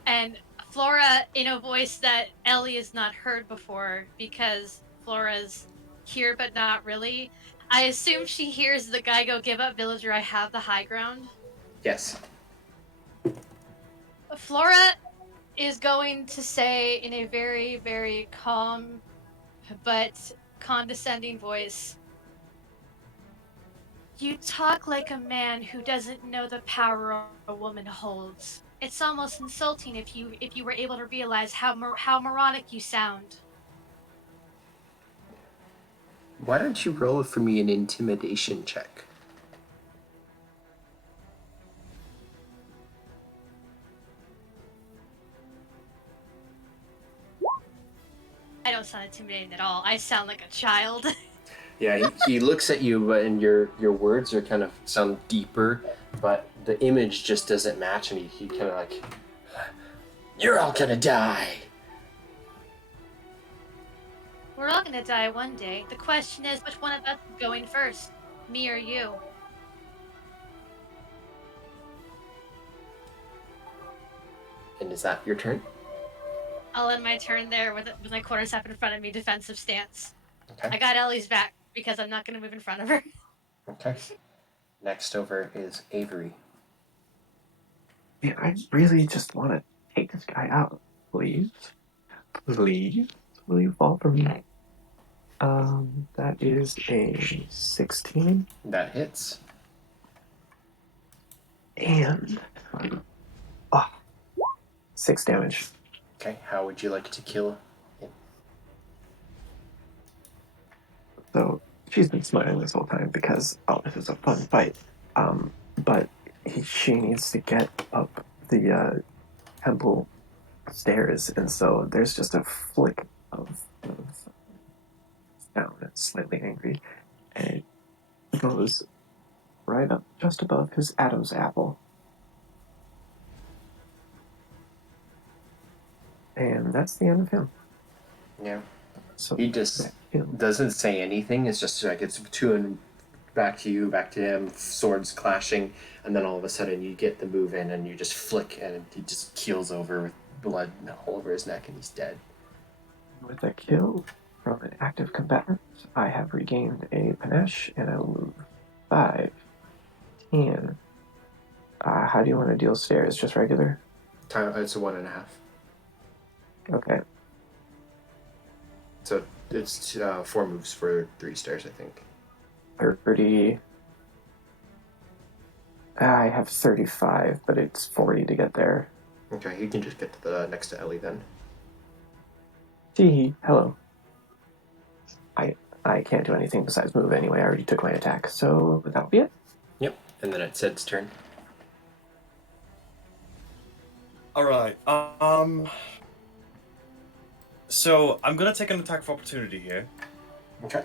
And Flora, in a voice that Ellie has not heard before, because Flora's here, but not really. I assume she hears the guy go, "Give up, villager, I have the high ground." Yes. Flora is going to say in a very, very calm but condescending voice, "You talk like a man who doesn't know the power a woman holds. It's almost insulting if you were able to realize how moronic you sound." Why don't you roll for me an intimidation check? I don't sound intimidating at all. I sound like a child. Yeah, he looks at you, and your words are kind of sound deeper, but the image just doesn't match, and he kind of like, you're all gonna die. We're all gonna die one day. The question is, which one of us is going first? Me or you? And is that your turn? I'll end my turn there with my quarterstaff in front of me, defensive stance. Okay. I got Ellie's back because I'm not gonna move in front of her. Okay. Next over is Avery. Man, I really just want to take this guy out. Please. Please. Will you fall for me? That is a 16. That hits. And 6 damage. Okay, how would you like to kill him? So she's been smiling this whole time because, this is a fun fight. But she needs to get up the temple stairs, and so there's just a flick of sound that's slightly angry, and it goes right up just above his Adam's apple. And that's the end of him. Yeah. So He just doesn't say anything. It's just like it's back to you, back to him, swords clashing, and then all of a sudden you get the move in and you just flick and he just keels over with blood all over his neck and he's dead. With a kill from an active combatant, I have regained a panache and I will move 5, 10. How do you want to deal stairs? Just regular? It's a 1.5. Okay. So it's 4 moves for 3 stairs, I think. 30. I have 35, but it's 40 to get there. Okay, you can just get to the next to Ellie then. Gee, hello. I can't do anything besides move anyway. I already took my attack, so that'll be it. Yep, and then it's Zed's turn. All right. So I'm gonna take an attack of opportunity here. Okay.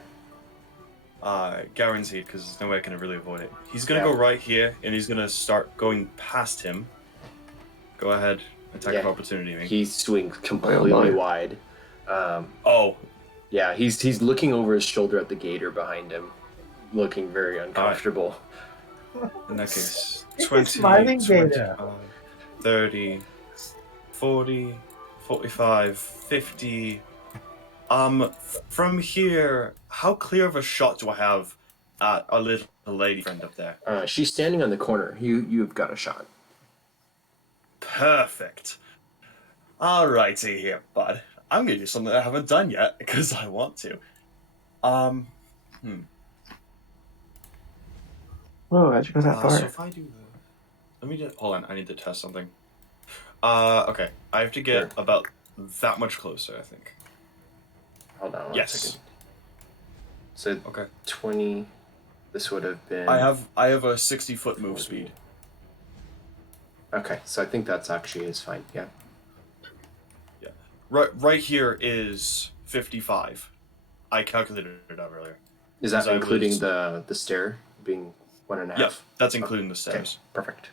Guaranteed, because there's no way I can really avoid it. He's gonna go right here, and he's gonna start going past him. Go ahead, attack of opportunity. Me. He swings completely wide. Yeah, he's looking over his shoulder at the gator behind him, looking very uncomfortable. In that case, It's 20, smiling 25, gator. 30, 40, 45, 50. From here, how clear of a shot do I have at our little lady friend up there? She's standing on the corner. You've got a shot. Perfect. Alrighty here, bud. I'm gonna do something I haven't done yet because I want to. Whoa, how'd you go that far? So if I do that, let me just hold on. I need to test something. Okay. I have to get about that much closer, I think. Hold on. Yes. Second. So okay. 20. This would have been. I have a 60-foot move speed. Okay, so I think that's actually is fine. Yeah. Yeah. Right here is 55. I calculated it out earlier. Is that including the stair being 1.5? Yep, that's including the stairs. Okay, perfect.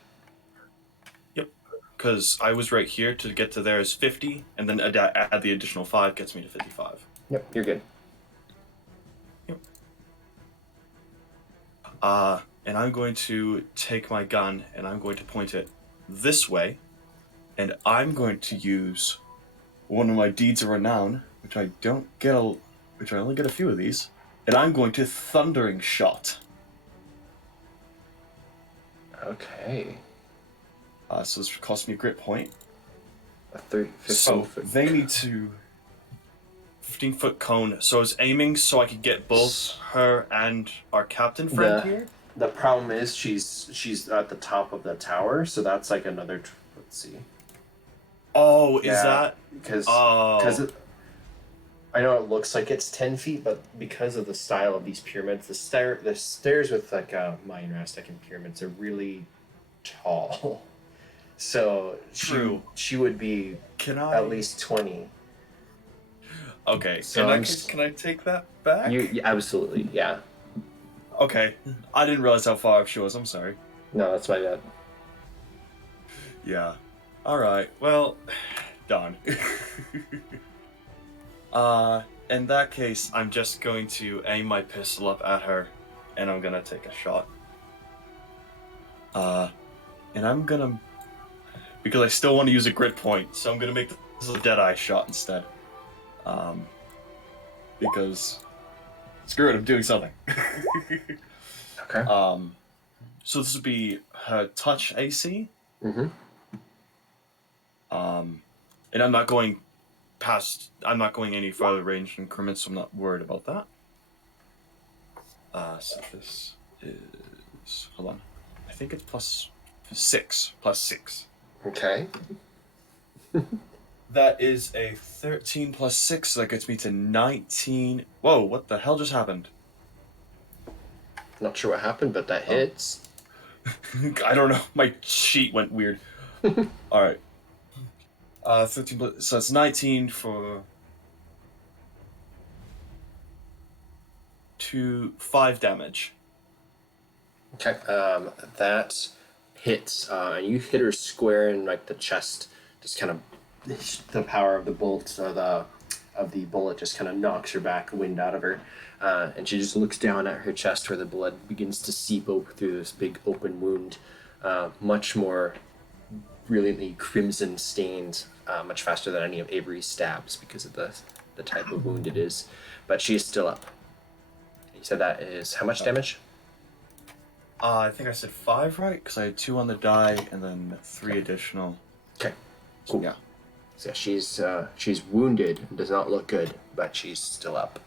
Yep, because I was right here to get to there is 50, and then add the additional 5 gets me to 55. Yep, you're good. Yep. And I'm going to take my gun and I'm going to point it this way, and I'm going to use one of my deeds of renown, which I only get a few of these. and I'm going to Thundering Shot. Okay. So this costs me a grit point. A 15 So foot. they need to 15-foot cone. So I was aiming so I could get both her and our captain friend here. The problem is she's at the top of the tower, so that's like another. Let's see. Oh, is that? Because Oh. I know it looks like it's 10 feet, but because of the style of these pyramids, the stairs with like Mayan Aztecan pyramids are really tall. So True. she would be at least 20. Okay. So In that case, can I take that back? You absolutely, yeah. Okay. I didn't realize how far up she was. I'm sorry. No, that's my bad. Yeah. All right. Well, darn. In that case, I'm just going to aim my pistol up at her, and I'm gonna take a shot. And I'm gonna, because I still want to use a grit point, so I'm gonna make this a Deadeye shot instead. Because screw it, I'm doing something. Okay. So this would be her touch AC. Mm-hmm. And I'm not going any further range increments, so I'm not worried about that. So this is, hold on, I think it's plus 6. Okay. That is a 13 plus 6, so that gets me to 19. Whoa, what the hell just happened? Not sure what happened, but that hits. I don't know, my sheet went weird. Alright. 13 plus, so it's 19 for 5 damage. Okay. That hits, and you hit her square in like the chest. Just kind of the power of the bolt, of the bullet, just kind of knocks her back, wind out of her, and she just looks down at her chest where the blood begins to seep over through this big open wound, much more brilliantly crimson stained, much faster than any of Avery's stabs because of the type of wound it is. But she is still up. You said that is how much damage? I think I said 5, right? Because I had 2 on the die and then 3 additional. Okay, cool. Yeah. So she's wounded, does not look good, but she's still up.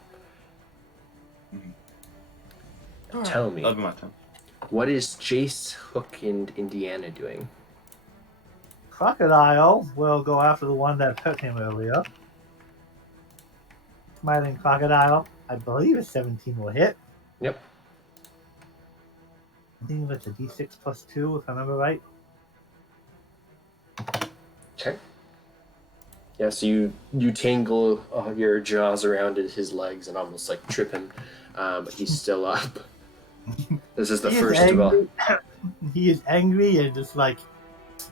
Mm-hmm. Tell me, That'll be my turn. what is Jace, Hook, and Indiana doing? Crocodile will go after the one that hurt him earlier. Smiling Crocodile, I believe a 17 will hit. Yep. I think it's a d6 plus 2, if I remember right. Okay. Yeah, so you tangle your jaws around his legs and almost like trip him, but he's still up. This is the first of all. He is angry and just like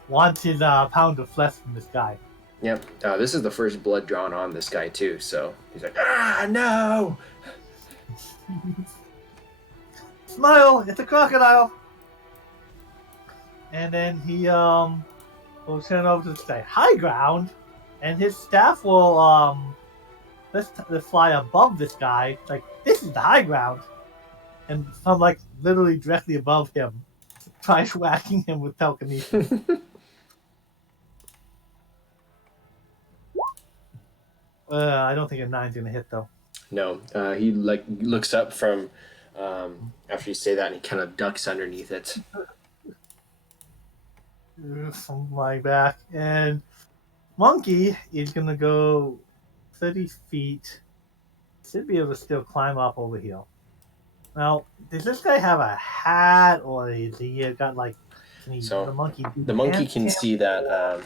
wants his pound of flesh from this guy. Yep. This is the first blood drawn on this guy too, so he's like, no! Smile, it's a crocodile. And then he will turn over to the high ground, and his staff will let's fly above this guy. Like, this is the high ground, and I'm like literally directly above him, tries whacking him with telekinesis. I don't think a 9's gonna hit though. No, he like looks up from after you say that, and he kind of ducks underneath it. From my back, and Monkey is gonna go 30 feet. Should be able to still climb up over here. Now, does this guy have a hat, or is he got like? So the monkey can see that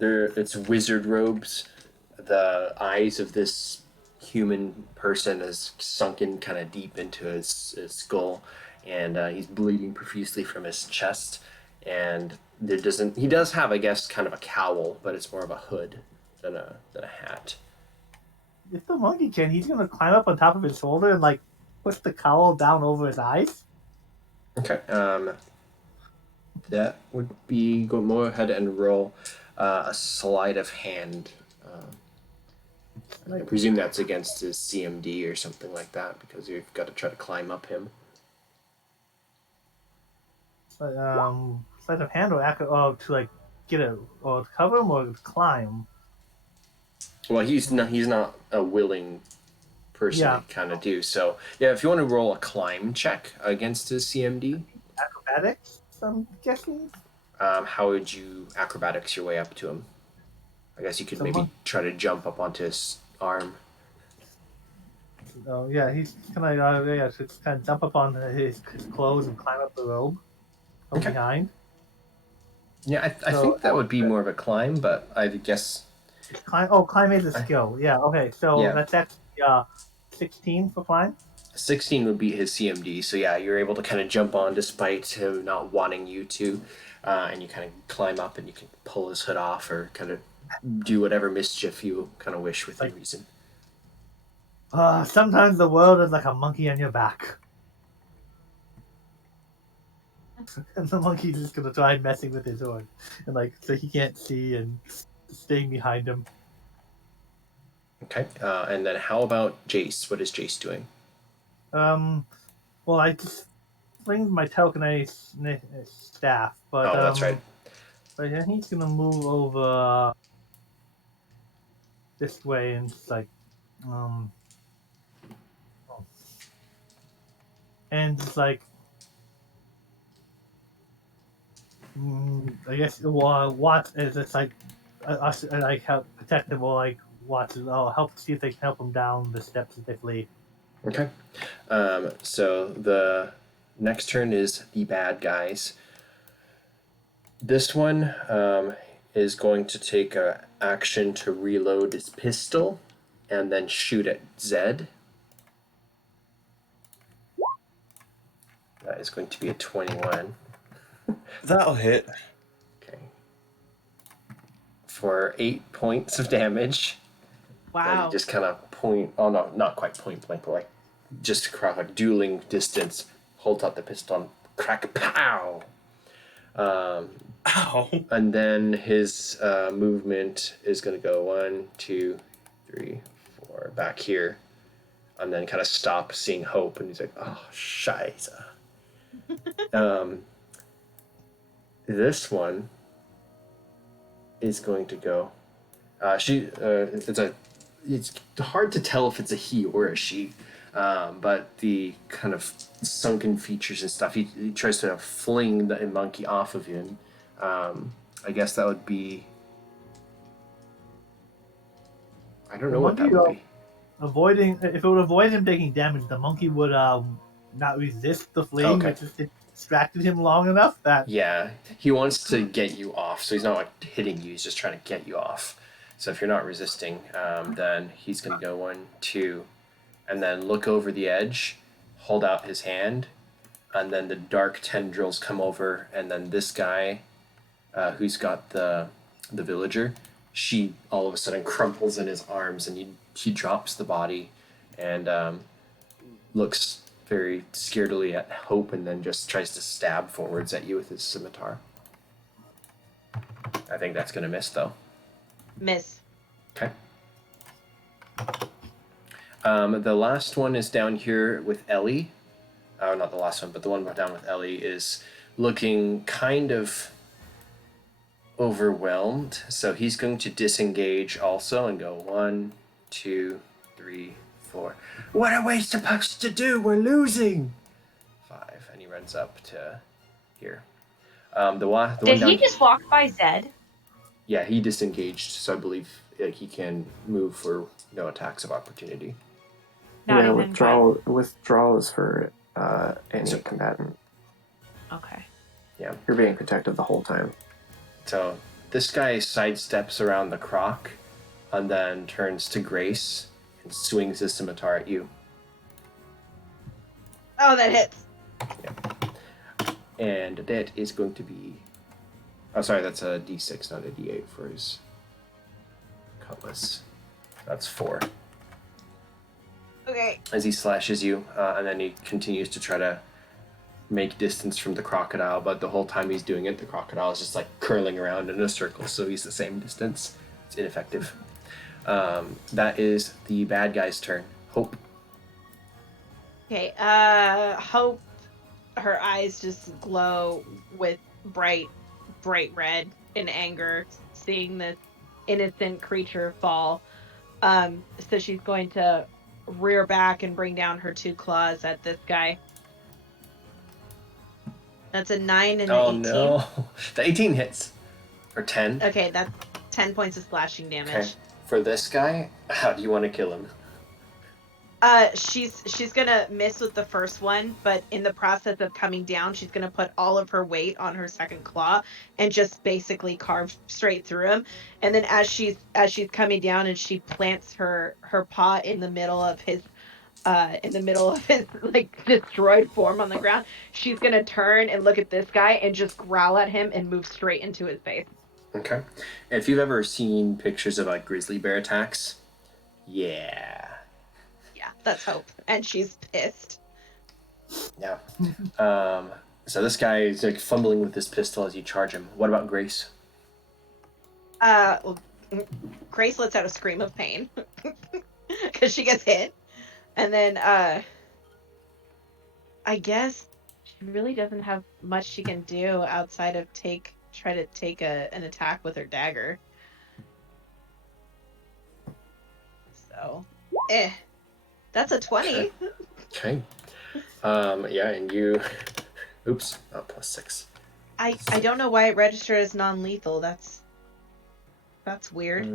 it's wizard robes. The eyes of this human person is sunken kind of deep into his skull, and he's bleeding profusely from his chest. And he does have, I guess, kind of a cowl, but it's more of a hood than a hat. If the monkey can, he's gonna climb up on top of his shoulder and like push the cowl down over his eyes. Okay. That would be go ahead and roll a sleight of hand. I presume that's against his CMD or something like that, because you've got to try to climb up him. But, sleight of hand to like get a or cover him or climb. Well, he's not a willing person Yeah. to kind of do so. Yeah, if you want to roll a climb check against his CMD, Acrobatics, I'm guessing. how would you acrobatics your way up to him? I guess you could maybe try to jump up onto his arm. Oh yeah, he's kind of so kind of jump up on his clothes and climb up the robe from Okay. behind. Yeah, I think that would be more of a climb, but I guess Climb is a skill. Yeah. Okay. So Yeah. that's actually 16 for climb. 16 would be his CMD. So yeah, you're able to kind of jump on despite him not wanting you to, and you kind of climb up and you can pull his hood off or kind of do whatever mischief you kind of wish within reason. Sometimes the world is like a monkey on your back. And the monkey's just gonna try messing with his horn, and so he can't see and staying behind him. Okay, and then how about Jace? What is Jace doing? Well, I just fling my telekinetic staff, but that's right. But then he's gonna move over this way and just and just I guess watch as it's us help protect him or watch. I'll help see if they can help him down the steps as they flee. Okay, so the next turn is the bad guys. This one is going to take an action to reload his pistol and then shoot at Zed. That is going to be a 21. That'll hit. Okay. For 8 points of damage. Wow. Just kind of not quite point blank, but like just across a dueling distance, holds out the pistol and crack, pow! Ow. And then his movement is going to go 1, 2, 3, 4 back here, and then kind of stop seeing Hope, and he's like, "Oh, scheiße." This one is going to go. It's hard to tell if it's a he or a she, but the kind of sunken features and stuff. He tries to fling the monkey off of him. I guess that would be. I don't know what that would be. If it would avoid him taking damage, the monkey would not resist the fling. Okay. It just distracted him long enough that. Yeah, he wants to get you off, so he's not like hitting you. He's just trying to get you off. So if you're not resisting, then he's going to go 1, 2, and then look over the edge, hold out his hand, and then the dark tendrils come over, and then this guy, who's got the villager, she all of a sudden crumples in his arms, and he drops the body, and looks very scaredly at Hope, and then just tries to stab forwards at you with his scimitar. I think that's going to miss, though. Miss. Okay. The last one is down here with Ellie. Not the last one, but the one down with Ellie is looking kind of overwhelmed. So he's going to disengage also and go 1, 2, 3, 4. What are we supposed to do? We're losing. 5, and he runs up to here. The one Did down... he just walk by Zed? Yeah, he disengaged, so I believe he can move for no attacks of opportunity. Not yeah, even withdrawal is for any combatant. Okay. Yeah. You're being protected the whole time. So this guy sidesteps around the croc and then turns to Grace and swings his scimitar at you. Oh, that hits. Yeah. And that is going to be... Oh, sorry, that's a D6, not a D8 for his cutlass. That's 4. Okay. As he slashes you, and then he continues to try to make distance from the crocodile, but the whole time he's doing it, the crocodile is just like curling around in a circle, so he's the same distance. It's ineffective. That is the bad guy's turn. Hope. Okay, Hope, her eyes just glow with bright red in anger, seeing this innocent creature fall. So she's going to rear back and bring down her 2 claws at this guy. That's a 9 and an 18. No. The 18 hits. Or 10. Okay, that's 10 points of slashing damage. Okay. For this guy, how do you want to kill him? She's gonna miss with the first one, but in the process of coming down, she's gonna put all of her weight on her second claw and just basically carve straight through him. And then as she's coming down and she plants her paw in the middle of his like destroyed form on the ground, she's gonna turn and look at this guy and just growl at him and move straight into his face. Okay. If you've ever seen pictures of like grizzly bear attacks, yeah, that's Hope, and she's pissed. Yeah. So this guy is like fumbling with his pistol as you charge him. What about Grace? Well, Grace lets out a scream of pain because she gets hit, and then I guess she really doesn't have much she can do outside of try to take an attack with her dagger. So, that's a 20. Okay. Yeah, and you. Oops. Oh, +6. I don't know why it registered as non-lethal. That's weird.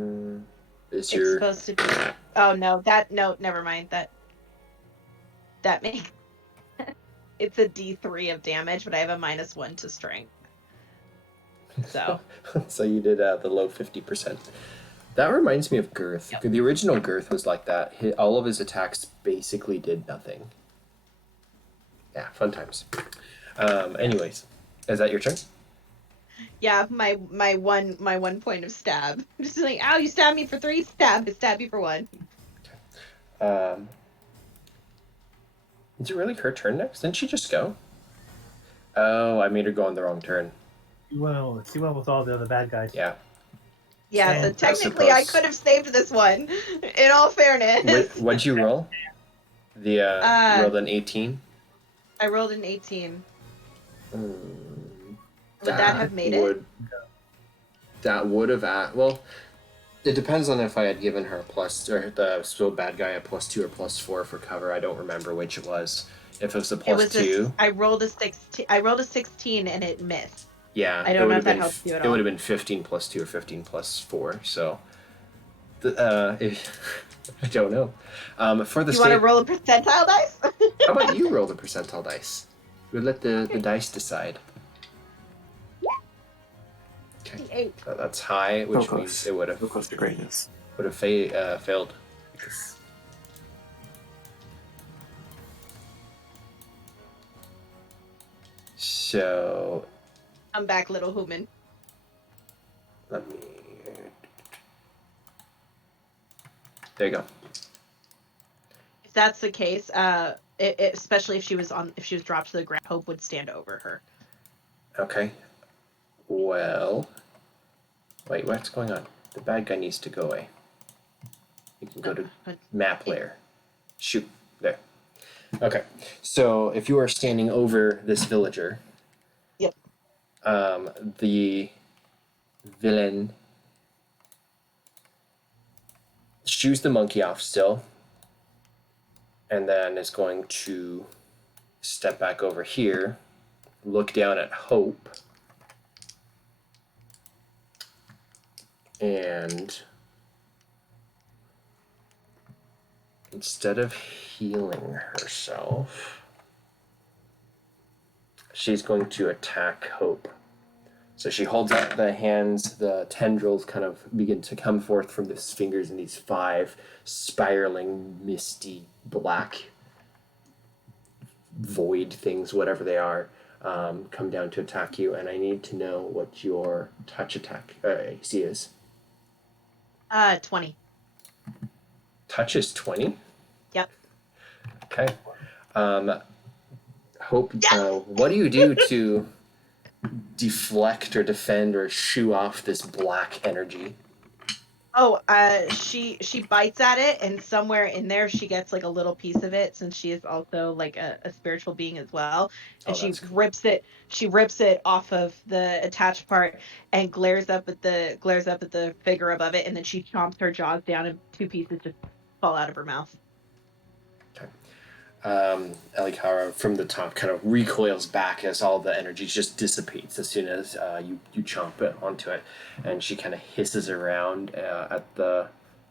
Is It's your supposed to be. Oh no, never mind. That makes. It's a D3 of damage, but I have a -1 to strength. So. So you did the low 50%. That reminds me of Girth. Yep. The original Girth was like that. All of his attacks basically did nothing. Yeah, fun times. Anyways, is that your turn? Yeah, my one point of stab. Just like, ow, you stabbed me for 3, stab you for 1. Is it really her turn next? Didn't she just go? Oh, I made her go on the wrong turn. She went with all the other bad guys. Yeah. Yeah, so I technically I suppose. could have saved this one, in all fairness. What'd you roll? You rolled an 18? I rolled an 18. Would that have made it? That would have well, it depends on if I had given her a plus, or the still bad guy a +2 or +4 for cover. I don't remember which it was. If it was a +2, I rolled a 16 and it missed. yeah, I don't know if that helps you at all. It would have been 15 +2 or 15 +4. So, I don't know. For the You want to roll a percentile dice? How about you roll the percentile dice? We'll let the dice decide. Okay. 8. That's high, which So means close. it would have So close to greatness. failed. So I'm back, little human. let me. There you go. If that's the case, especially if she was dropped to the ground, Hope would stand over her. Okay. Well. Wait, what's going on? The bad guy needs to go away. You can go to map layer. Shoot. There. Okay. So if you are standing over this villager. Yep. The villain shoos the monkey off still. And then is going to step back over here, look down at Hope, and instead of healing herself, she's going to attack Hope. So she holds out the hands, the tendrils kind of begin to come forth from his fingers, and these 5 spiraling, misty, black void things, whatever they are, come down to attack you. And I need to know what your touch attack AC is. 20. Touch is 20? Yep. Okay. Hope, what do you do to deflect or defend or shoo off this black energy? She bites at it, and somewhere in there she gets like a little piece of it, since she is also like a spiritual being as well. And Oh, she that's cool. rips it off of the attached part and glares up at the figure above it, and then she chomps her jaws down, and two pieces just fall out of her mouth. Elikara from the top kind of recoils back as all the energy just dissipates as soon as you chomp it onto it, and she kind of hisses around at the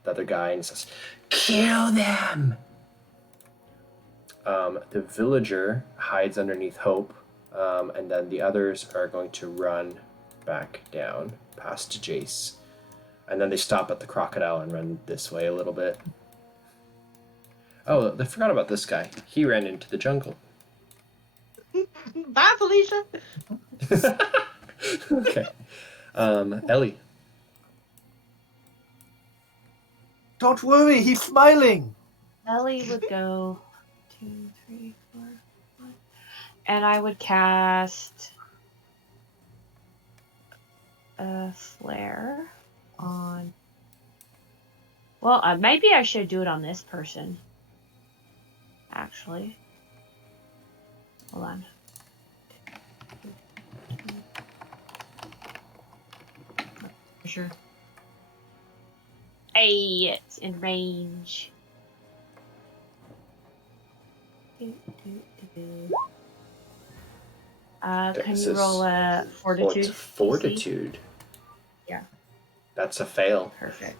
other guy and says, "Kill them!" The villager hides underneath Hope, and then the others are going to run back down past Jace, and then they stop at the crocodile and run this way a little bit. Oh, they forgot about this guy. He ran into the jungle. Bye, Felicia. Okay. Ellie. Don't worry, he's smiling. Ellie would go 2, 3, 4, 5. And I would cast a flare on. Well, maybe I should do it on this person. Actually. Hold on. Sure. Hey, it's in range. Can you roll a fortitude? Fortitude. Yeah. That's a fail. Perfect.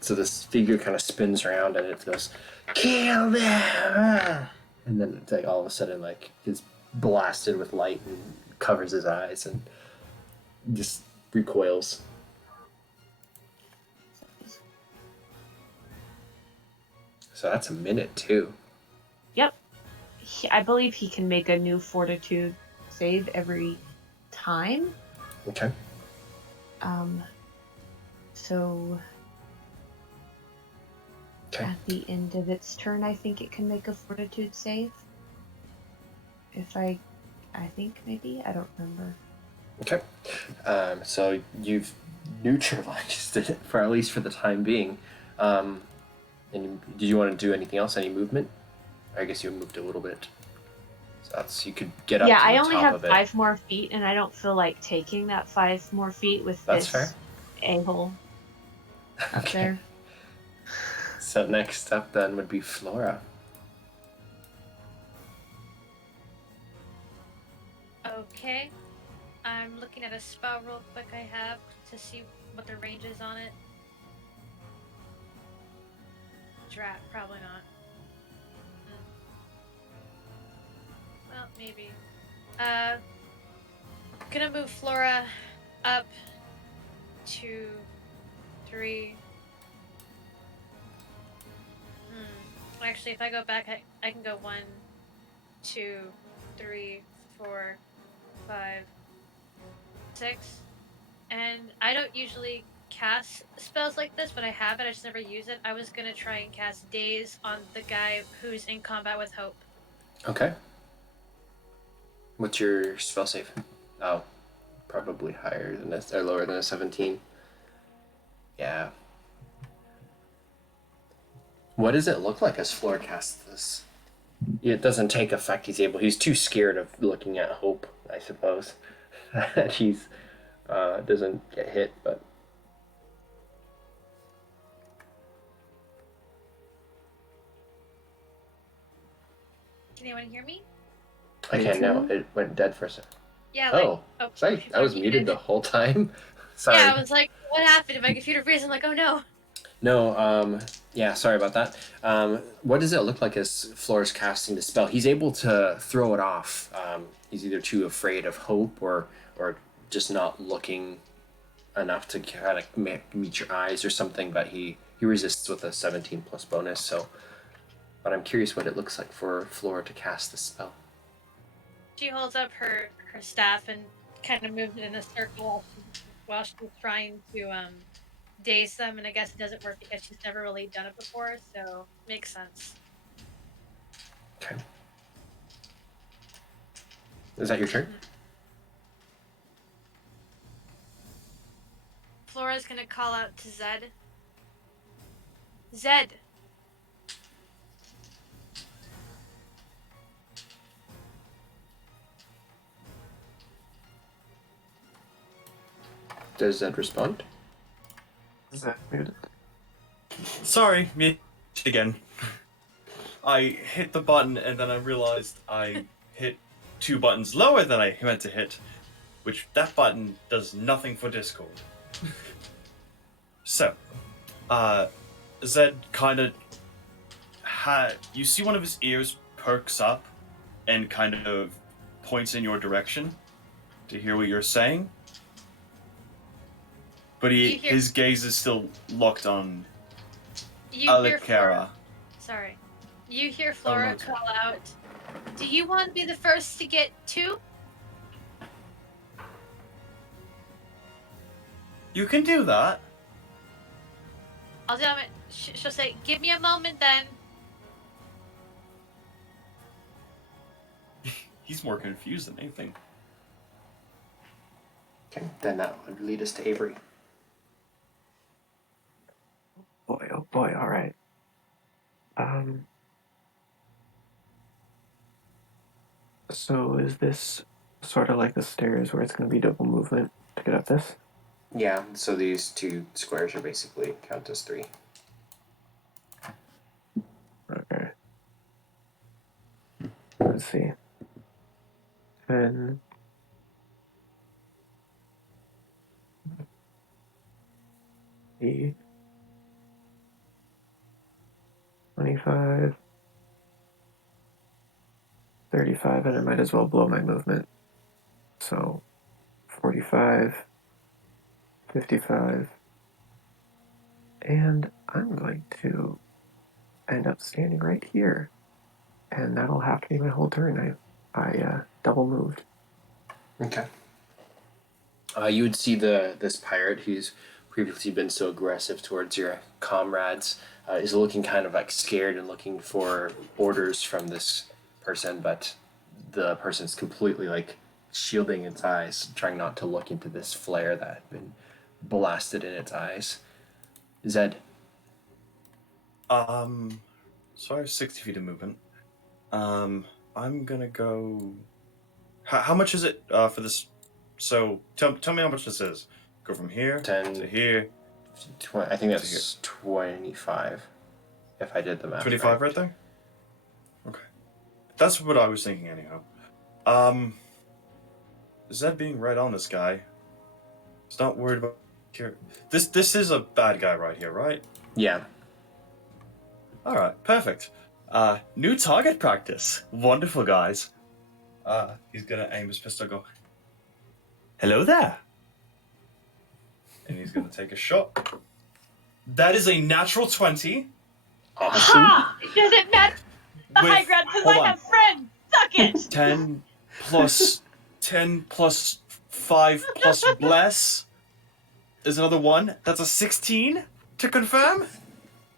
So this figure kind of spins around and it goes, "Kill them!" And then it's like all of a sudden, like, he's blasted with light and covers his eyes and just recoils. So that's a minute too. Yep. I believe he can make a new fortitude save every time. Okay. So at the end of its turn, I think it can make a fortitude save. If I think maybe, I don't remember. Okay. So you've neutralized it for at least for the time being. And did you want to do anything else? Any movement? I guess you moved a little bit. So that's, you could get up. Yeah, to the I only top have of it. 5 more feet, and I don't feel like taking that 5 more feet with That's this fair. a-hole up there. So next up then would be Flora. Okay. I'm looking at a spell real quick I have to see what the range is on it. Drat, probably not. Well, maybe. Gonna move Flora up 2, 3. Actually, if I go back, I can go 1, 2, 3, 4, 5, 6. And I don't usually cast spells like this, but I have it. I just never use it. I was gonna try and cast Daze on the guy who's in combat with Hope. Okay. What's your spell save? Oh, probably higher than this, or lower than a 17. Yeah. What does it look like as Flora casts this? It doesn't take effect. He's too scared of looking at Hope, I suppose. He's doesn't get hit, but Can anyone hear me? I can't now. It went dead for a second. Yeah, like, Sorry, I was muted the whole time. Sorry. Yeah, I was like, what happened? My computer freezed. I'm like, oh no. No, yeah, sorry about that. What does it look like as Flora's casting the spell? He's able to throw it off. He's either too afraid of Hope or just not looking enough to kind of meet your eyes or something, but he resists with a 17 plus bonus, so... But I'm curious what it looks like for Flora to cast the spell. She holds up her staff and kind of moves it in a circle while she's trying to daze them, and I guess it doesn't work because she's never really done it before, so makes sense. Okay. Is that your turn? Flora's gonna call out to Zed Zed. Does Zed respond? Is that muted? Sorry, me again. I hit the button and then I realized I hit 2 buttons lower than I meant to hit, which that button does nothing for Discord. So, Zed kind of you see one of his ears perks up and kind of points in your direction to hear what you're saying. But his gaze is still locked on Alikara. Sorry. You hear Flora call out, "Do you want to be the first to get 2?" You can do that. I'll tell him. She'll say, "Give me a moment then." He's more confused than anything. Okay, then that would lead us to Avery. Boy, oh boy, alright. So is this sort of like the stairs where it's going to be double movement to get up this? Yeah, so these 2 squares are basically count as 3. Okay. Let's see. 10. Eight. 25. 35, and I might as well blow my movement. So 45, 55, and I'm going to end up standing right here, and that'll have to be my whole turn. I double moved. Okay. You would see this pirate who's previously been so aggressive towards your comrades is looking kind of like scared and looking for orders from this person, but the person's completely like shielding its eyes, trying not to look into this flare that had been blasted in its eyes. Zed. So I have 60 feet of movement. I'm gonna go. How much is it for this? So tell me how much this is. Go from here 10 to here. I think that's 25. If I did the math. 25 right there. Okay, that's what I was thinking anyhow. Zed being right on this guy. He's not worried about here. This is a bad guy right here, right? Yeah. All right, perfect. New target practice. Wonderful, guys. He's gonna aim his pistol. Go. Hello there. And he's gonna take a shot. That is a natural 20. Awesome. Ha! It doesn't matter the high ground because I have friends. Suck it. 10 plus 5 plus bless is another 1. That's a 16 to confirm.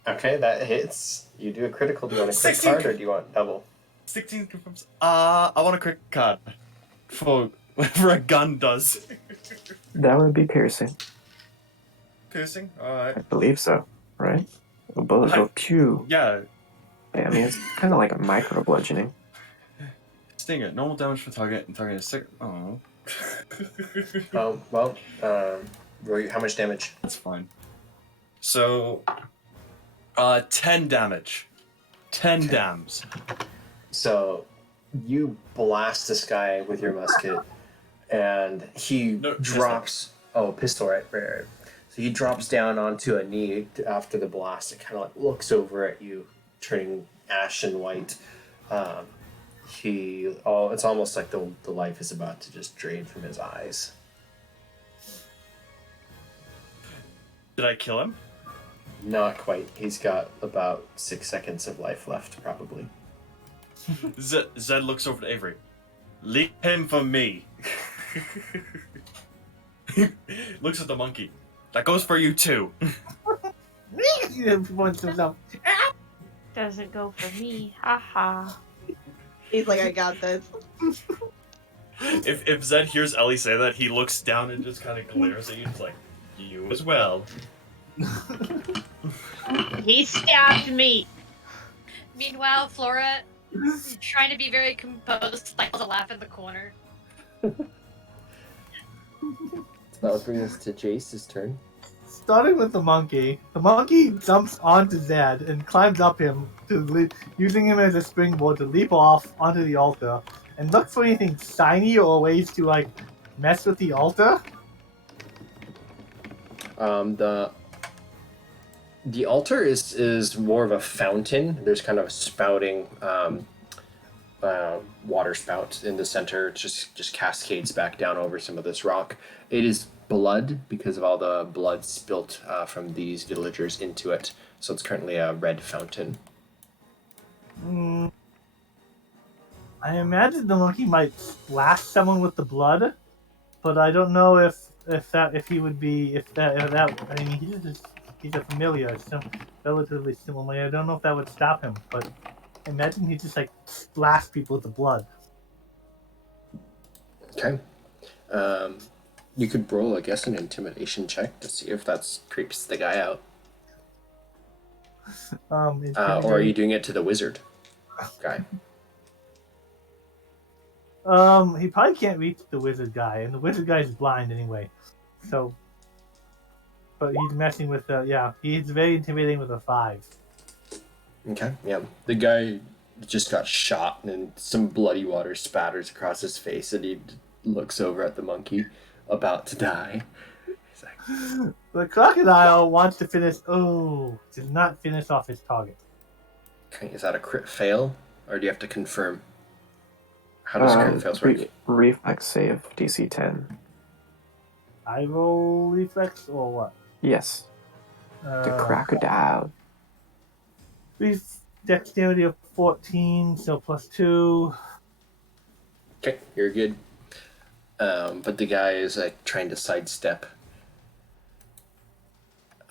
Okay, that hits. You do a critical. Do you want a quick 16. card or do you want double? 16 confirms. I want a quick card for whatever a gun does. That would be piercing. Piercing. All right. I believe so, right? A bullet go pew. Yeah. I mean, it's kind of like a micro bludgeoning. Stinger. Normal damage for target and target is 6. Oh. Roy, how much damage? That's fine. So, 10 damage. 10 dams. So, you blast this guy with your musket, and he drops. Oh, pistol, right? So he drops down onto a knee after the blast and kind of like looks over at you, turning ashen white. It's almost like the life is about to just drain from his eyes. Did I kill him? Not quite. He's got about 6 seconds of life left, probably. Zed looks over to Avery. Leave him for me. Looks at the monkey. That goes for you too. Doesn't go for me. Haha. He's like, I got this. If Zed hears Ellie say that, he looks down and just kind of glares at you. It's like, you as well. He stabbed me. Meanwhile, Flora, trying to be very composed, stifles a laugh in the corner. So that would bring us to Jace's turn. Starting with the monkey jumps onto Zed and climbs up him using him as a springboard to leap off onto the altar and look for anything shiny or ways to like mess with the altar. The altar is more of a fountain. There's kind of a spouting water spout in the center. It just cascades back down over some of this rock. It is blood because of all the blood spilt from these villagers into it. So it's currently a red fountain. I imagine the monkey might splash someone with the blood, but I don't know if he would be I mean he's a familiar, so relatively similar. I don't know if that would stop him, but I imagine he just like splash people with the blood. Okay. You could roll, I guess, an intimidation check to see if that creeps the guy out. Or are you doing it to the wizard guy? He probably can't reach the wizard guy, and the wizard guy is blind anyway. So, but he's messing with he's very intimidating with a 5. Okay, yeah. The guy just got shot, and some bloody water spatters across his face, and he looks over at the monkey, about to die. He's like, the crocodile wants to finish. Oh, does not finish off his target. okay, is that a crit fail, or do you have to confirm? How does crit fails work? Reflex save DC 10. I roll reflex or what? Yes. The crocodile. Dexterity of 14, so +2. Okay, you're good. But the guy is like trying to sidestep.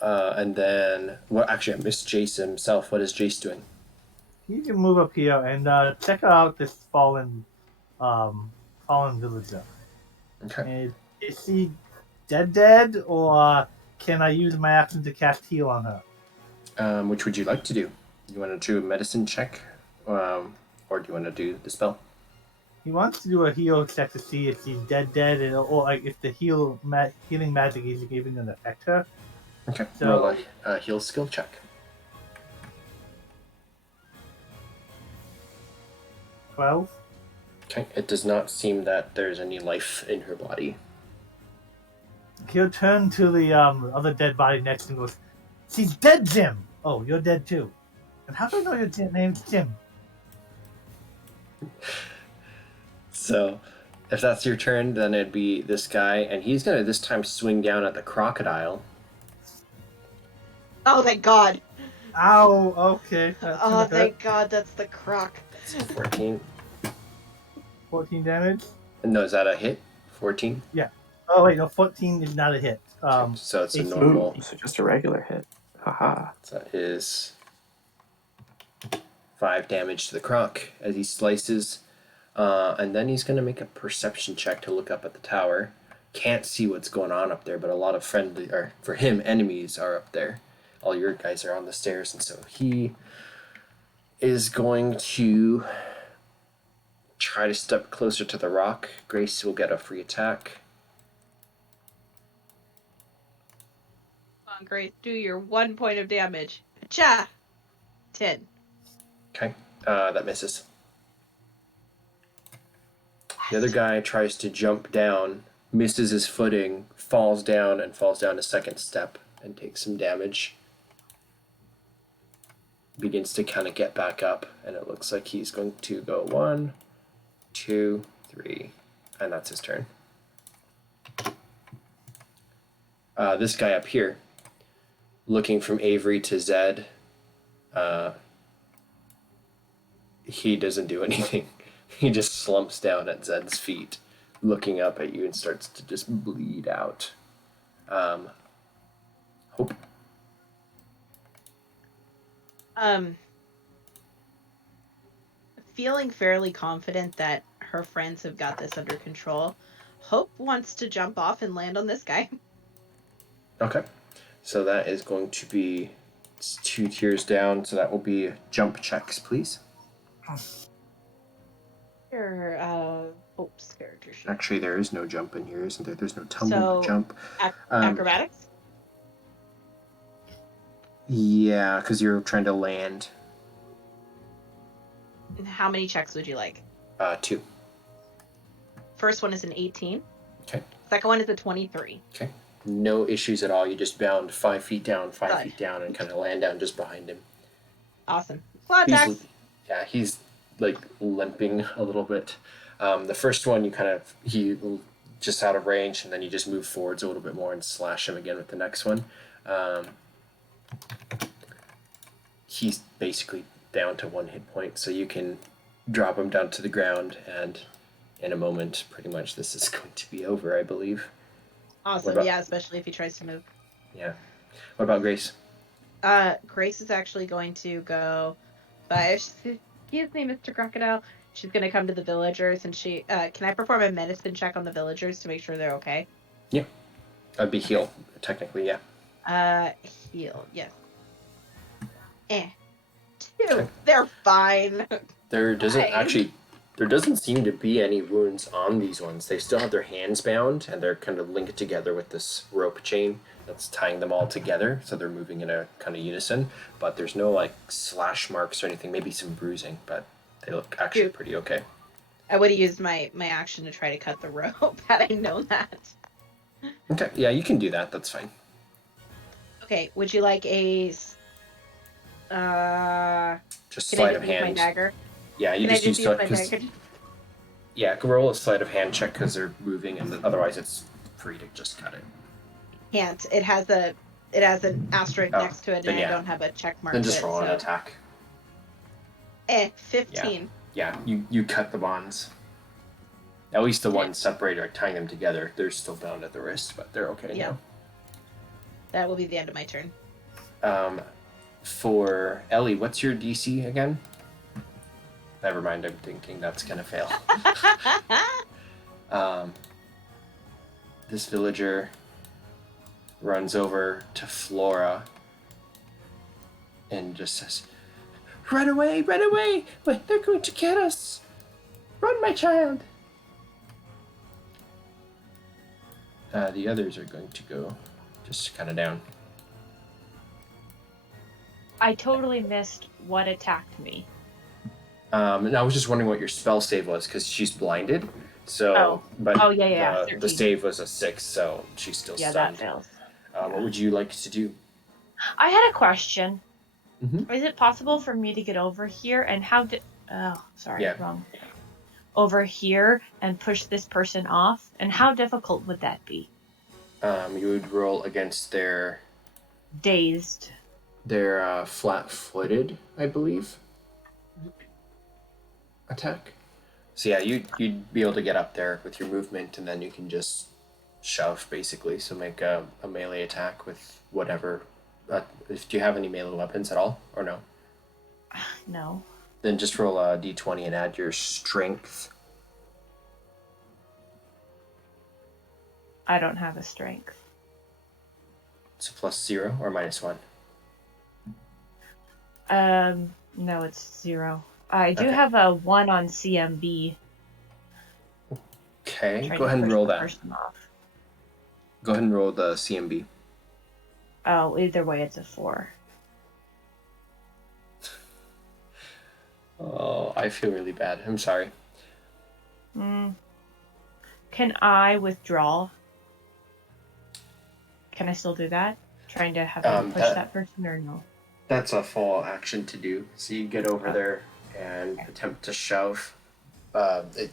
And then, well, actually, I missed Jace himself. What is Jace doing? You can move up here and check out this fallen villager. Okay. And is she dead, or can I use my action to cast heal on her? Which would you like to do? You want to do a medicine check, or do you want to do the spell? He wants to do a heal check to see if she's dead, or like if the healing magic he's giving an affect her. Okay. So, roll a heal skill check. 12. Okay. It does not seem that there's any life in her body. He'll turn to the other dead body next and goes, "She's dead, Jim! Oh, you're dead too. And how do I know your name's Jim?" So, if that's your turn, then it'd be this guy, and he's gonna this time swing down at the crocodile. Oh, thank God. Ow, okay. Oh, thank God, that's the croc. 14. 14 damage? No, is that a hit? 14? Yeah. Oh, wait, no, 14 is not a hit. So it's a 18. normal. So just a regular hit. Haha. So that is 5 damage to the croc as he slices. And then he's going to make a perception check to look up at the tower. Can't see what's going on up there, but a lot of friendly, or for him, enemies are up there. All your guys are on the stairs, and so he is going to try to step closer to the rock. Grace will get a free attack. Come on, Grace, do your 1 point of damage. Cha! 10. Okay, that misses. The other guy tries to jump down, misses his footing, falls down a second step, and takes some damage. Begins to kind of get back up, and it looks like he's going to go 1, 2, 3, and that's his turn. This guy up here, looking from Avery to Zed, he doesn't do anything. He just slumps down at Zed's feet, looking up at you, and starts to just bleed out. Hope. Feeling fairly confident that her friends have got this under control, Hope wants to jump off and land on this guy. Okay. So that is going to be 2 tiers down. So that will be jump checks, please. Your oops, character sheet. Actually, there is no jump in here, isn't there? There's no tumble, no So jump. acrobatics. Yeah, because you're trying to land. And how many checks would you like? 2. First one is an 18. Okay. Second one is a 23. Okay. No issues at all. You just bound 5 feet down, 5 Good. feet down, and kind of land down just behind him. Awesome. Claw attacks. He's like limping a little bit. The first one, he just out of range, and then you just move forwards a little bit more and slash him again with the next one. He's basically down to 1 hit point, so you can drop him down to the ground, and in a moment, pretty much this is going to be over, I believe. Awesome. Yeah, especially if he tries to move. Yeah. What about Grace? Grace is actually going to go by. Excuse me, Mr. Crocodile. She's going to come to the villagers, and she. Can I perform a medicine check on the villagers to make sure they're okay? Yeah. That'd be heal, technically, yeah. Heal. Yes. 2. Okay. They're fine. There doesn't seem to be any wounds on these ones. They still have their hands bound, and they're kind of linked together with this rope chain that's tying them all together, so they're moving in a kind of unison. But there's no like slash marks or anything. Maybe some bruising, but they look actually pretty okay. I would have used my action to try to cut the rope had I known that. Okay, yeah, you can do that. That's fine. Okay, would you like a just sleight of hand? My dagger? Yeah, you just use my dagger. Yeah, roll a sleight of hand check because they're moving, and otherwise it's free to just cut it. Can't. It has an asterisk next to it, and I don't have a check mark. Then just roll an attack. 15. Yeah, you cut the bonds. At least the ones separated are tying them together. They're still bound at the wrist, but they're okay now. That will be the end of my turn. For Ellie, what's your DC again? Never mind, I'm thinking that's gonna fail. This villager runs over to Flora and just says, "Run away, run away! Wait, they're going to get us! Run, my child!" The others are going to go just kind of down. I totally missed what attacked me. And I was just wondering what your spell save was, because she's blinded. So, the save was a 6, so she's still stunned. Yeah, that fails. What would you like to do? I had a question. Mm-hmm. Is it possible for me to get over here and wrong. Over here and push this person off? And how difficult would that be? You would roll against their... Dazed. They're flat-footed, I believe. Attack. So yeah, you'd be able to get up there with your movement, and then you can just shove, basically. So make a melee attack with whatever. Do you have any melee weapons at all, or no? No. Then just roll a d20 and add your strength. I don't have a strength. So +0 or -1? No, it's 0. I do have a 1 on CMB. Okay, go ahead and roll that. Go ahead and roll the CMB. Oh, either way, it's a 4. Oh, I feel really bad. I'm sorry. Can I withdraw? Can I still do that? Trying to have him push that person or no? That's a full action to do. So you get over there and attempt to shove. The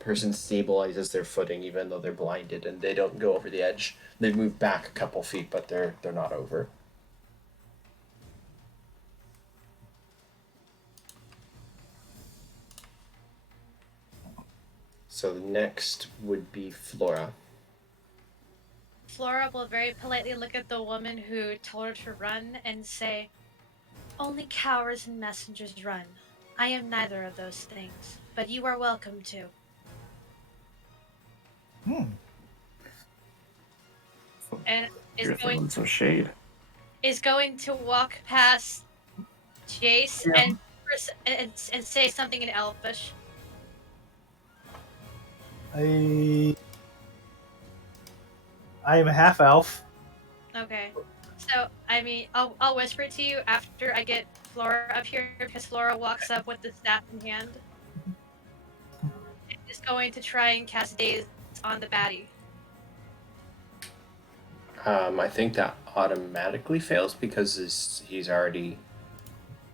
person stabilizes their footing even though they're blinded, and they don't go over the edge. They move back a couple feet, but they're not over. So the next would be Flora. Flora will very politely look at the woman who told her to run and say, "Only cowards and messengers run. I am neither of those things, but you are welcome to." And You're going throwing some shade. is going to walk past Jace and say something in Elvish. I am a half elf. Okay. So I mean, I'll whisper it to you after I get Flora up here because Flora walks up with the staff in hand. And is going to try and cast Daze on the baddie. I think that automatically fails because he's already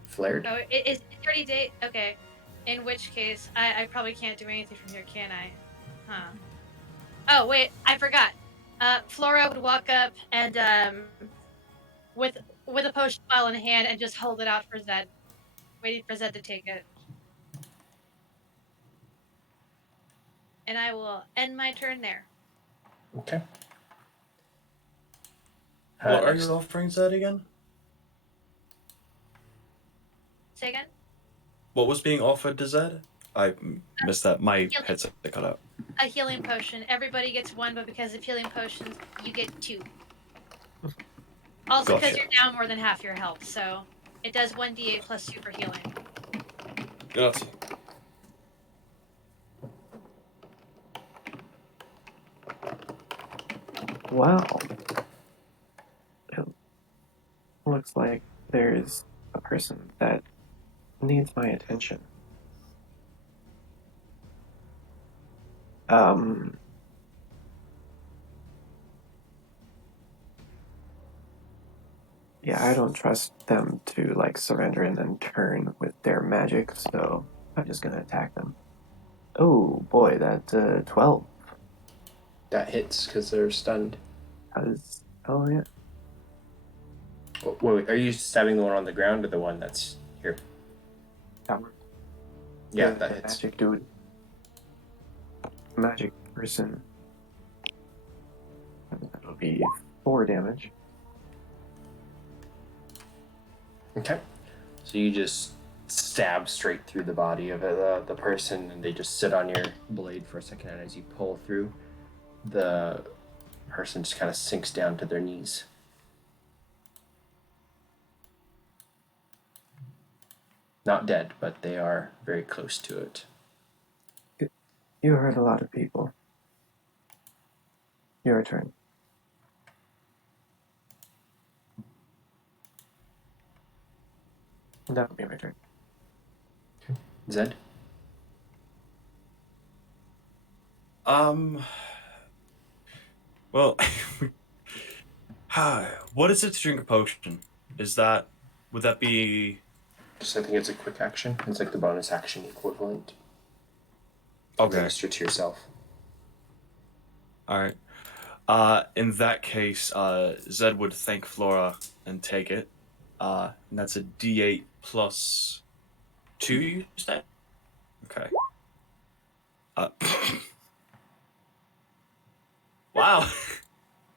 flared. Oh, it's already day. Okay. In which case, I probably can't do anything from here, can I? Huh. Oh wait, I forgot. Flora would walk up and with a potion vial in hand and just hold it out for Zed, waiting for Zed to take it. And I will end my turn there. Okay. What are Next. your offerings at again? Say again? What was being offered to Zed? I missed that. My Healing. headset cut out. A healing potion. Everybody gets one, but because of healing potions, you get 2. Also, because Gotcha. you're down more than half your health, so it does 1d8 plus 2 for healing. Grazie. Wow. It looks like there's a person that needs my attention. Yeah, I don't trust them to like surrender and then turn with their magic, so I'm just gonna attack them. Oh boy, that 12. That hits because they're stunned. Oh yeah. Wait, are you stabbing the one on the ground or the one that's here? That one. Yeah, The that hits. magic dude. Magic person. That'll be 4 damage. Okay. So you just stab straight through the body of the person, and they just sit on your blade for a second, and as you pull through, the person just kind of sinks down to their knees. Not dead, but they are very close to it. You hurt a lot of people. Your turn. That'll be my turn. Zed? Well, what is it to drink a potion? Would that be... Just I think it's a quick action. It's like the bonus action equivalent. Okay. Administer to yourself. Alright. In that case, Zed would thank Flora and take it. And that's a D8 plus 2, you said? Okay. Wow.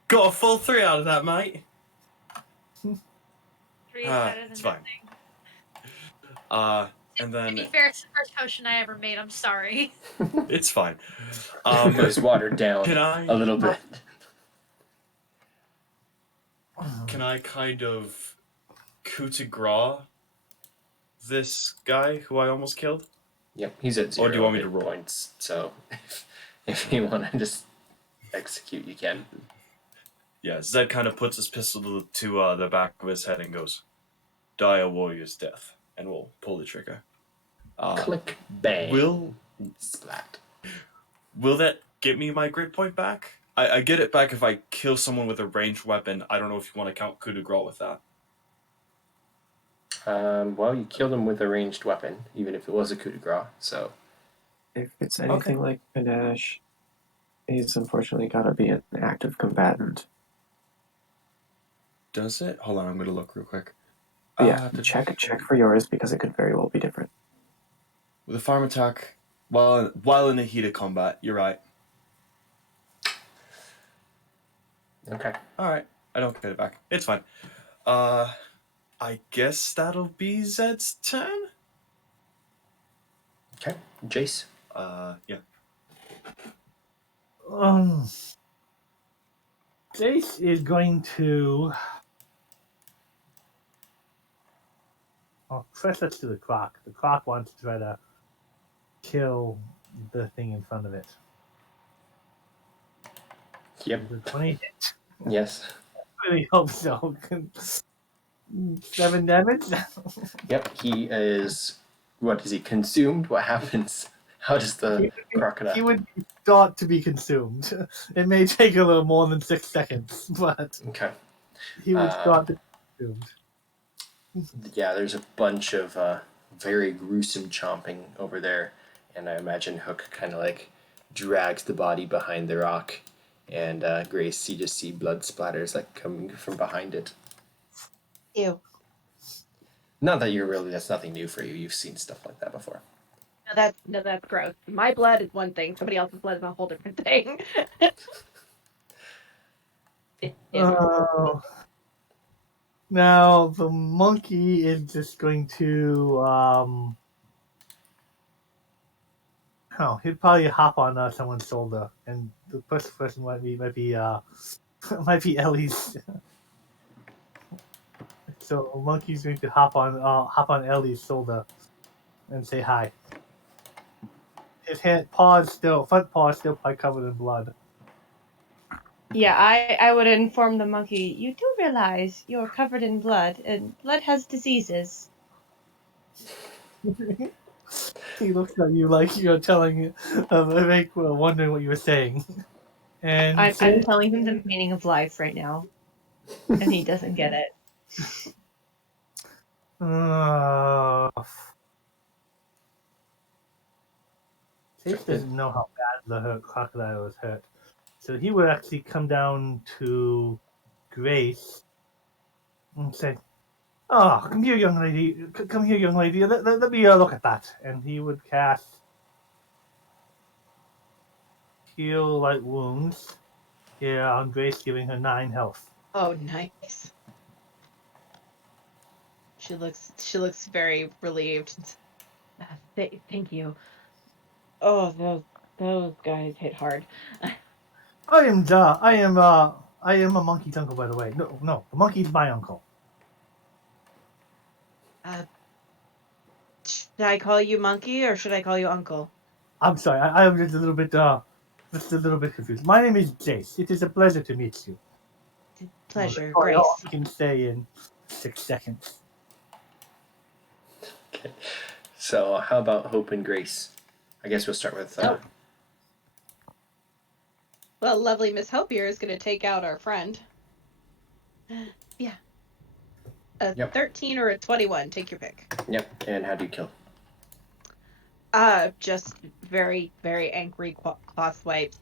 Got a full 3 out of that, mate. 3 is better than It's fine. nothing. And then... To be fair, it's the first potion I ever made. I'm sorry. It's fine. It was watered down a little bit. Can I kind of coup de grace this guy who I almost killed? Yep, he's at 0 Or do you want me to hit roll? points, so if you want to just execute, you can. Yeah, Zed kind of puts his pistol to the back of his head and goes, "Die a warrior's death," and we'll pull the trigger. Click, bang, splat. Will that get me my grit point back? I get it back if I kill someone with a ranged weapon. I don't know if you want to count coup de grace with that. Well, you killed him with a ranged weapon, even if it was a coup de grace, so... If it's anything like Panache, he's unfortunately got to be an active combatant. Does it? Hold on, I'm going to look real quick. Yeah, check for yours because it could very well be different. With a farm attack, while in the heat of combat, you're right. Okay. Alright, I don't get it back. It's fine. I guess that'll be Zed's turn? Okay. Jace? Yeah. Jace is going to. Well, first let's do the clock. The clock wants to try to kill the thing in front of it. Yep. The 20. Yes. I really hope so. 7 damage. Yep. He is. What is he consumed? What happens? How does the crocodile? He would be thought to be consumed. It may take a little more than 6 seconds, but Okay. he was thought to be consumed. Yeah, there's a bunch of very gruesome chomping over there, and I imagine Hook kind of like drags the body behind the rock, and Grace, you just see blood splatters like coming from behind it. Ew. Not that that's nothing new for you. You've seen stuff like that before. No, that's gross. My blood is one thing. Somebody else's blood is a whole different thing. Oh. Now the monkey is just going to he'd probably hop on someone's shoulder, and the first person might be might be Ellie's. So a monkey's going to hop on Ellie's shoulder and say hi. His front paw is still probably covered in blood. Yeah, I would inform the monkey, you do realize you're covered in blood, and blood has diseases. He looks at you like you're telling wondering what you were saying. And I'm telling him the meaning of life right now, and he doesn't get it. Chase doesn't know how bad the crocodile was hurt. So he would actually come down to Grace and say, "Oh, come here, young lady. Come here, young lady. Let me look at that." And he would cast Heal Light Wounds here on Grace, giving her 9 health. Oh, nice. She looks very relieved. Thank you. Oh, those guys hit hard. I am a monkey's uncle, by the way. No, the monkey's my uncle. Should I call you monkey or should I call you uncle? I'm sorry, I'm just a little bit confused. My name is Jace. It is a pleasure to meet you. Pleasure, Well, Grace. all I can say in 6 seconds. Okay. So how about Hope and Grace? I guess we'll start with. Well, lovely Miss Hope here is going to take out our friend. Yeah. A 13 or a 21. Take your pick. Yep. And how do you kill? Just very, very angry cloth swipe.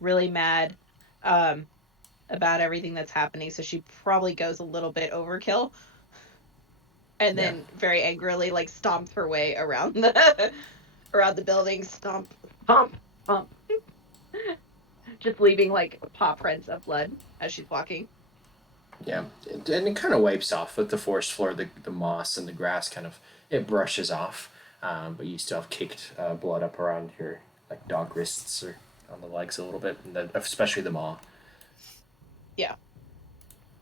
Really mad about everything that's happening. So she probably goes a little bit overkill. And then very angrily stomps her way around the building. Stomp. Just leaving paw prints of blood as she's walking. Yeah, and it kind of wipes off with the forest floor, the moss and the grass it brushes off, but you still have caked blood up around your dog wrists or on the legs a little bit, and especially the maw. Yeah.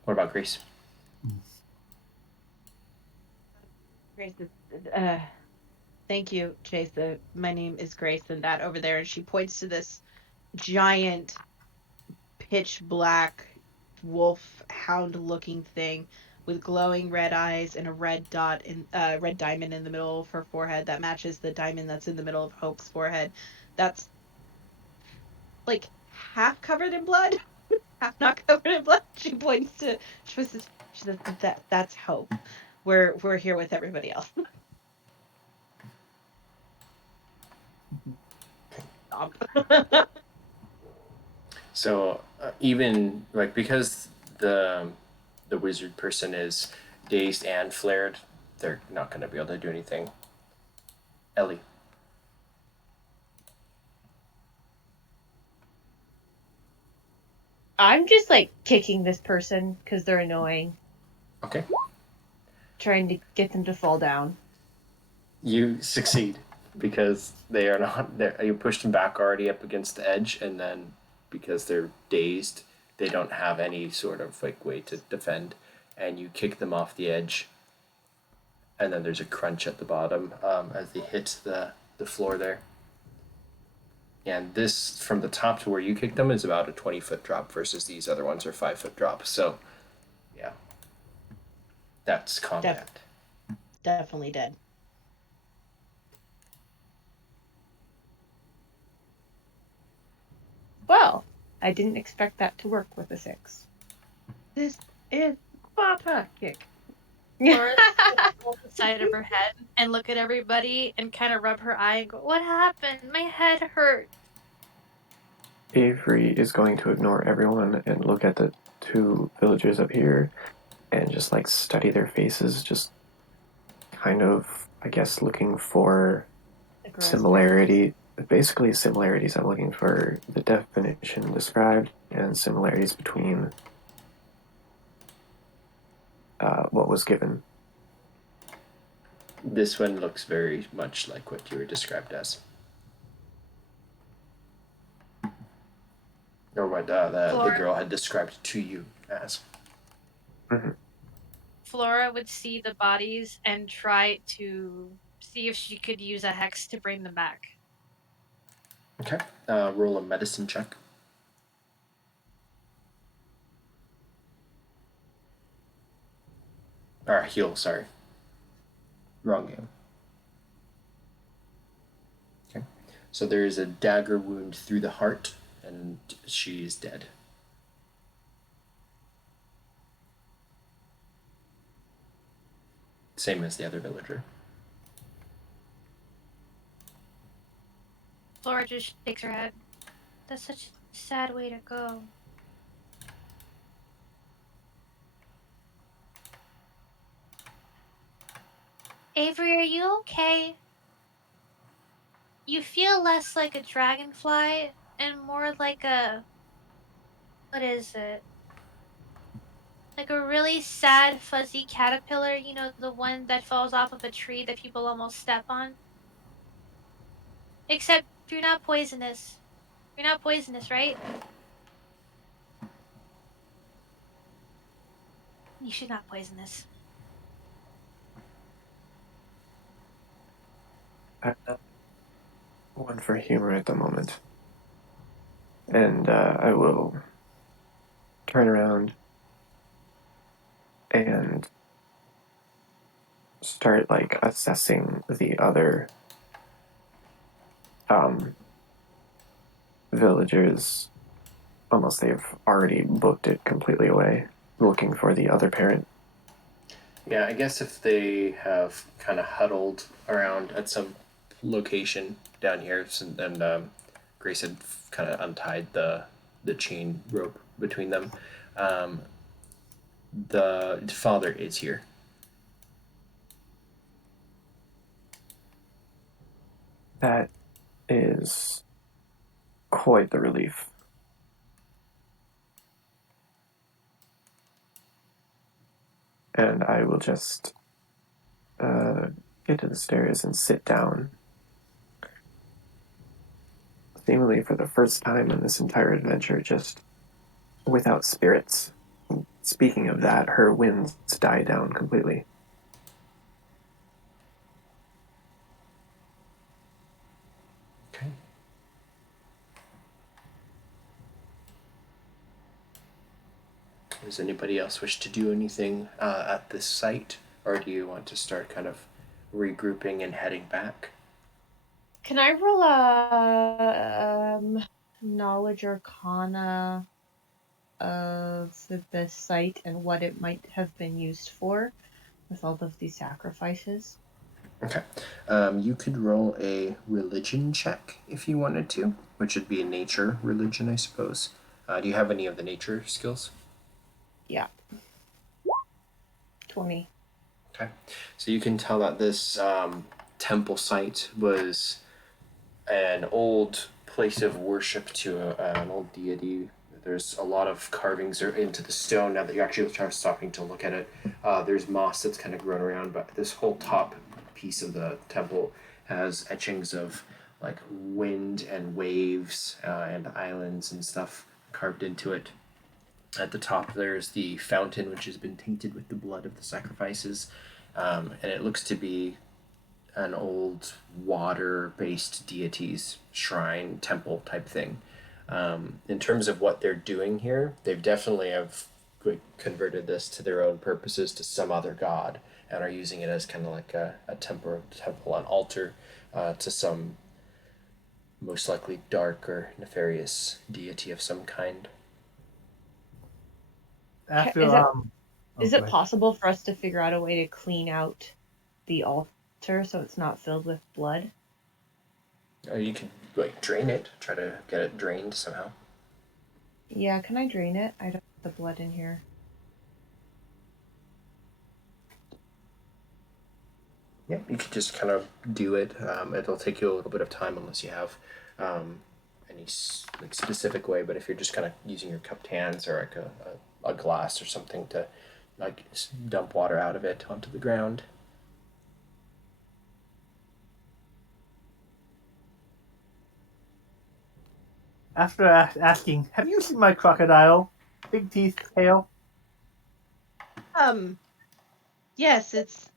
What about Grace? Grace is, thank you, Chase. My name is Grace, and that over there, and she points to this giant pitch black wolf hound looking thing with glowing red eyes and a red dot in red diamond in the middle of her forehead that matches the diamond that's in the middle of Hope's forehead. That's half covered in blood, half not covered in blood. She says that's Hope. We're here with everybody else. So even because the wizard person is dazed and flared, they're not going to be able to do anything. Ellie. I'm just kicking this person because they're annoying. Okay. Trying to get them to fall down. You succeed because they are not there. You pushed them back already up against the edge, and then because they're dazed, they don't have any sort of like way to defend, and you kick them off the edge, and then there's a crunch at the bottom as they hit the floor there. And this, from the top to where you kick them, is about a 20-foot drop versus these other ones are 5-foot drop. So, yeah, that's combat. Definitely dead. Well, I didn't expect that to work with a 6. This is Sparta kick. Laura's gonna hold the side of her head and look at everybody and kind of rub her eye and go, "What happened? My head hurt." Avery is going to ignore everyone and look at the 2 villagers up here and just like study their faces, just kind of, I guess, looking for similarity. Basically, similarities. I'm looking for the definition described and similarities between what was given. This one looks very much like what you were described as. Or what the girl had described to you as. Mm-hmm. Flora would see the bodies and try to see if she could use a hex to bring them back. Okay. Roll a medicine check. Or heal, sorry. Wrong game. Okay. So there is a dagger wound through the heart, and she is dead. Same as the other villager. Flora just shakes her head. That's such a sad way to go. Avery, are you okay? You feel less like a dragonfly and more like a... what is it? Like a really sad, fuzzy caterpillar, you know, the one that falls off of a tree that people almost step on? Except you're not poisonous. You're not poisonous, right? You should not poison this. I'm not one for humor at the moment. And I will turn around and start like assessing the other villagers. Almost they've already booked it completely away, looking for the other parent. Yeah, I guess if they have kind of huddled around at some location down here, and Grace had kind of untied the chain rope between them, the father is here. That is quite the relief. And I will just get to the stairs and sit down. Seemingly for the first time in this entire adventure, just without spirits. Speaking of that, her winds die down completely. Okay. Does anybody else wish to do anything at this site, or do you want to start kind of regrouping and heading back? Can I roll a knowledge arcana of the site and what it might have been used for with all of these sacrifices? Okay. You could roll a religion check if you wanted to, which would be a nature religion, I suppose. Do you have any of the nature skills? Yeah. 20. Okay. So you can tell that this temple site was an old place of worship to an old deity. There's a lot of carvings into the stone. Now that you actually start stopping to look at it, there's moss that's kind of grown around, but this whole top piece of the temple has etchings of like wind and waves and islands and stuff carved into it. At the top, there's the fountain, which has been tainted with the blood of the sacrifices, and it looks to be an old water-based deity's shrine, temple type thing. In terms of what they're doing here, they've definitely have converted this to their own purposes to some other god, and are using it as kind of like a temple, an altar to some most likely dark or nefarious deity of some kind. After Is it, is go it ahead. possible for us to figure out a way to clean out the altar so it's not filled with blood? You could like drain it, try to get it drained somehow. Yeah, can I drain it? I don't have the blood in here. Yeah, you could just kind of do it. It'll take you a little bit of time unless you have any like specific way. But if you're just kind of using your cupped hands or like a glass or something to like dump water out of it onto the ground. After asking, have you seen my crocodile? Big teeth, tail. Yes, it's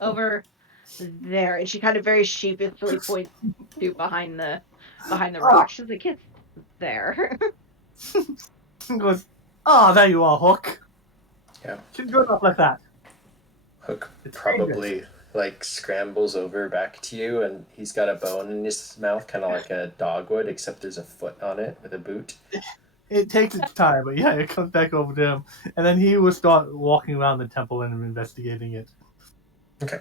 over there, and she kind of very sheepishly points to behind the rock. She's like, it's there. He goes, oh, there you are, Hook. Yeah. Should go up like that. Hook It's probably dangerous. like scrambles over back to you, and he's got a bone in his mouth, kind of like a dog would, except there's a foot on it with a boot. It takes its time, but yeah, it comes back over to him, and then he will start walking around the temple and investigating it. Okay.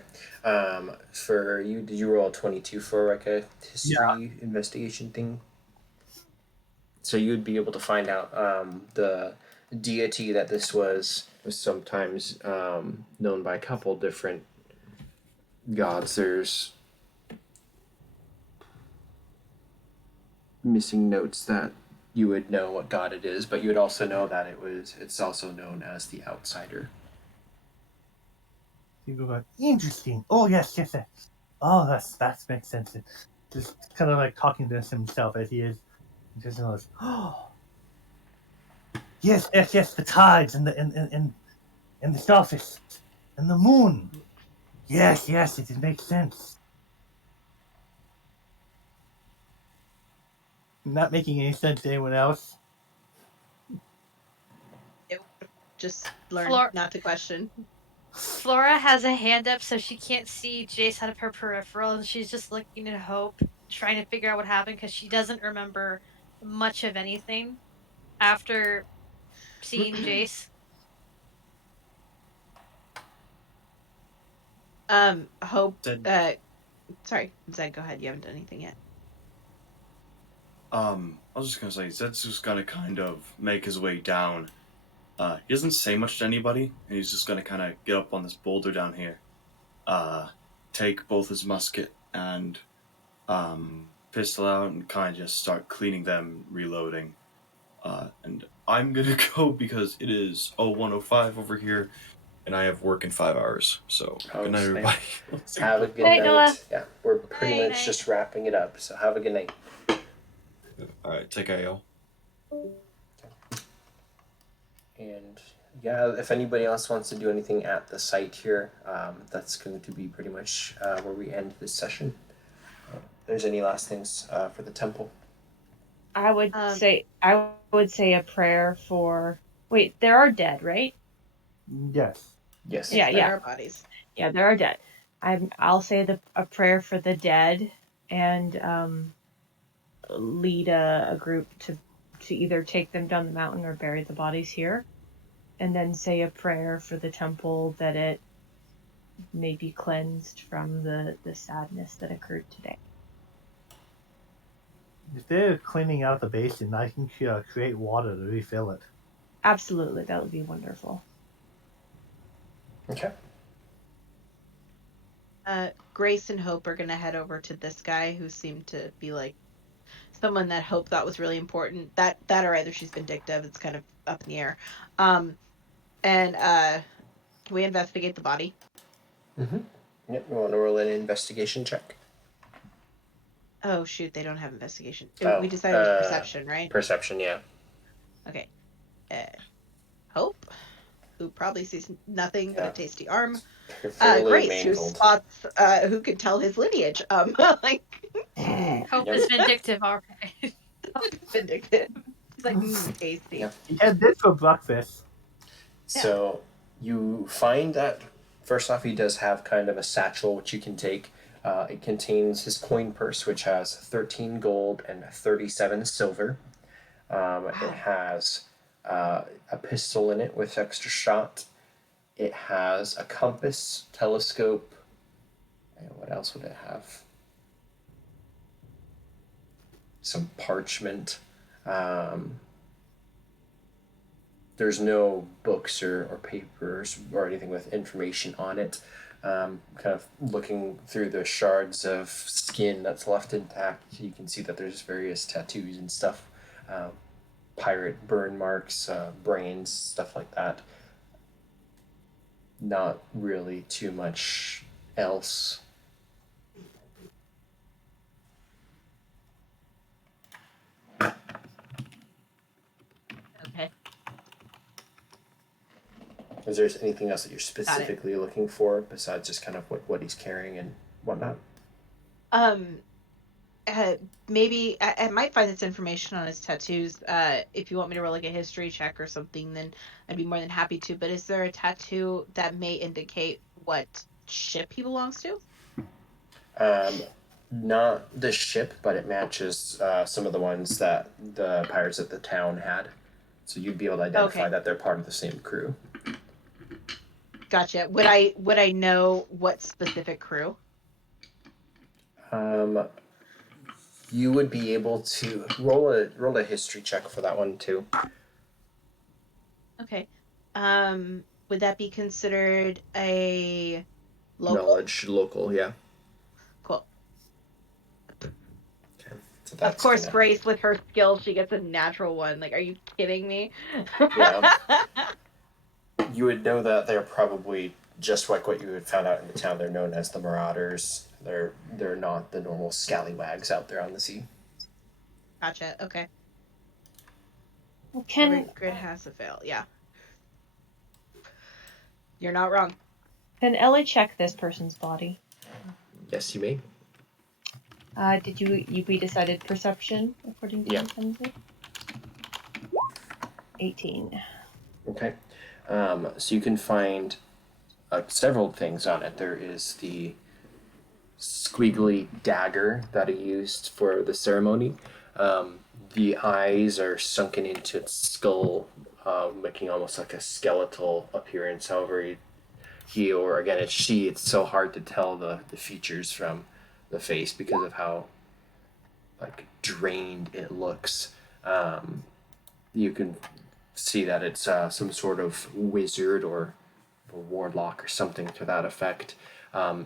For you, did you roll a 22 for like a history investigation thing? So you would be able to find out the deity that this was sometimes known by a couple different gods. There's missing notes that you would know what god it is, but you would also know that it's also known as the outsider. You go like, interesting. Oh yes. Oh, that makes sense. Just kind of like talking to himself as he is. He just goes, oh, yes. The tides and the starfish and the moon. Yes, it makes sense. Not making any sense to anyone else. Just learn Flor- not to question. Flora has a hand up so she can't see Jace out of her peripheral, and she's just looking at Hope, trying to figure out what happened because she doesn't remember much of anything after seeing Jace. Hope. Zed, Sorry, Zed. Go ahead. You haven't done anything yet. I was just gonna say, Zed's just gonna kind of make his way down. He doesn't say much to anybody, and he's just gonna kind of get up on this boulder down here, take both his musket and pistol out, and kind of just start cleaning them, reloading. And I'm gonna go because it is 01:05 over here, and I have work in 5 hours. So good night, snap. everybody. Have a good Night, night. Noah. Yeah, we're pretty Night, much night. just wrapping it up. So have a good night. All right, take care, y'all. And yeah, if anybody else wants to do anything at the site here, that's going to be pretty much where we end this session. If there's any last things for the temple? I would say a prayer for. Wait, there are dead, right? Yes. Yes. Yeah, There yeah. are bodies. Yeah, there are dead. I'll say a prayer for the dead, and lead a group to either take them down the mountain or bury the bodies here, and then say a prayer for the temple that it may be cleansed from the sadness that occurred today. If they're cleaning out the basin, I can create water to refill it. Absolutely, that would be wonderful. Okay. Grace and Hope are gonna head over to this guy who seemed to be like someone that Hope thought was really important. That or either she's vindictive. It's kind of up in the air. And we investigate the body. Mm-hmm. Yep. You want to roll an investigation check? Oh shoot, they don't have investigation. Oh, We decided it was perception, right? Perception, yeah. Okay. probably sees nothing but Yeah. a tasty arm. Fairly Grace, who mangled. spots, who could tell his lineage. Like, Hope Yep. is vindictive. All right. vindictive. He's like, tasty. Yep. He had this for breakfast. So you find that first off, he does have kind of a satchel which you can take. It contains his coin purse, which has 13 gold and 37 silver. It has a pistol in it with extra shot. It has a compass, telescope. And what else would it have? Some parchment. There's no books or papers or anything with information on it. Kind of looking through the shards of skin that's left intact, you can see that there's various tattoos and stuff. Pirate burn marks, brains, stuff like that. Not really too much else. Okay. Is there anything else that you're specifically looking for besides just kind of what he's carrying and whatnot? Maybe I might find this information on his tattoos. If you want me to roll like a history check or something, then I'd be more than happy to. But is there a tattoo that may indicate what ship he belongs to? Not the ship, but it matches some of the ones that the pirates at the town had. So you'd be able to identify that they're part of the same crew. Gotcha. Would I know what specific crew? You would be able to roll a history check for that one too. Okay. Would that be considered a local? Knowledge, local, yeah. Cool. Okay. So Of course, Grace, with her skill, she gets a natural one. Like, are you kidding me? Yeah. You would know that they're probably just like what you had found out in the town. They're known as the Marauders. They're not the normal scallywags out there on the sea. Gotcha. Okay. Can Every grid has to fail. Yeah. You're not wrong. Can Ellie check this person's body? Yes, you may. Did we decided perception according to the census? 18. Okay. So you can find several things on it. There is the squiggly dagger that he used for the ceremony. The eyes are sunken into its skull, making almost like a skeletal appearance. However, he or again it's she. It's so hard to tell the features from the face because of how like drained it looks. You can see that it's some sort of wizard or a warlock or something to that effect.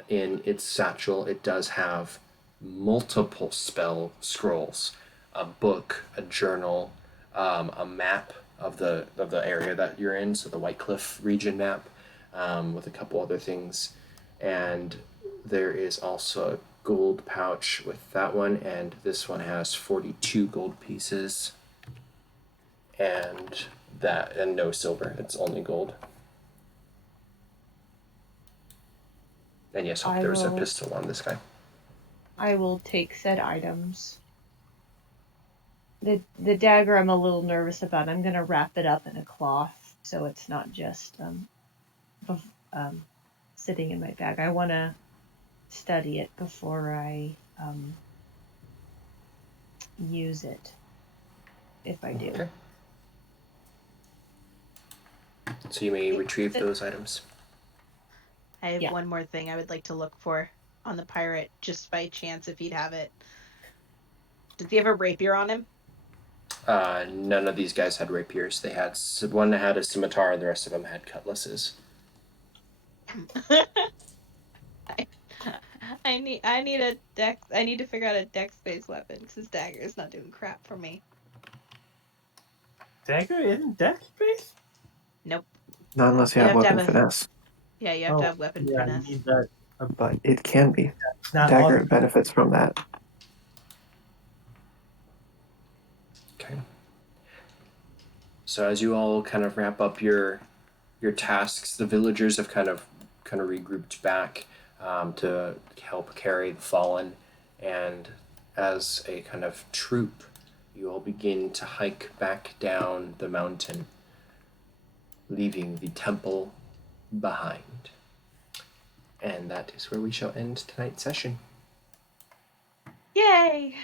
In its satchel, it does have multiple spell scrolls, a book, a journal, a map of the area that you're in, so the Whitecliff region map, with a couple other things, and there is also a gold pouch with that one, and this one has 42 gold pieces, and no silver. It's only gold. And yes, there's a pistol on this guy. I will take said items. The dagger I'm a little nervous about. I'm gonna wrap it up in a cloth so it's not just sitting in my bag. I want to study it before I use it, if I do. Okay. So you may retrieve those items. I have one more thing I would like to look for on the pirate, just by chance, if he'd have it. Does he have a rapier on him? None of these guys had rapiers. They had one that had a scimitar, and the rest of them had cutlasses. I need a dex. I need to figure out a dex-based weapon because his dagger is not doing crap for me. Dagger isn't dex-based? Nope. Not unless you have weapon finesse. Yeah, you have to have weapon finesse. I need that. But it can be. It's not Dagger awesome. benefits from that. Okay. So as you all kind of wrap up your your tasks. The villagers have kind of regrouped back to help carry the fallen, and as a kind of troop, you all begin to hike back down the mountain, leaving the temple behind. And that is where we shall end tonight's session. Yay!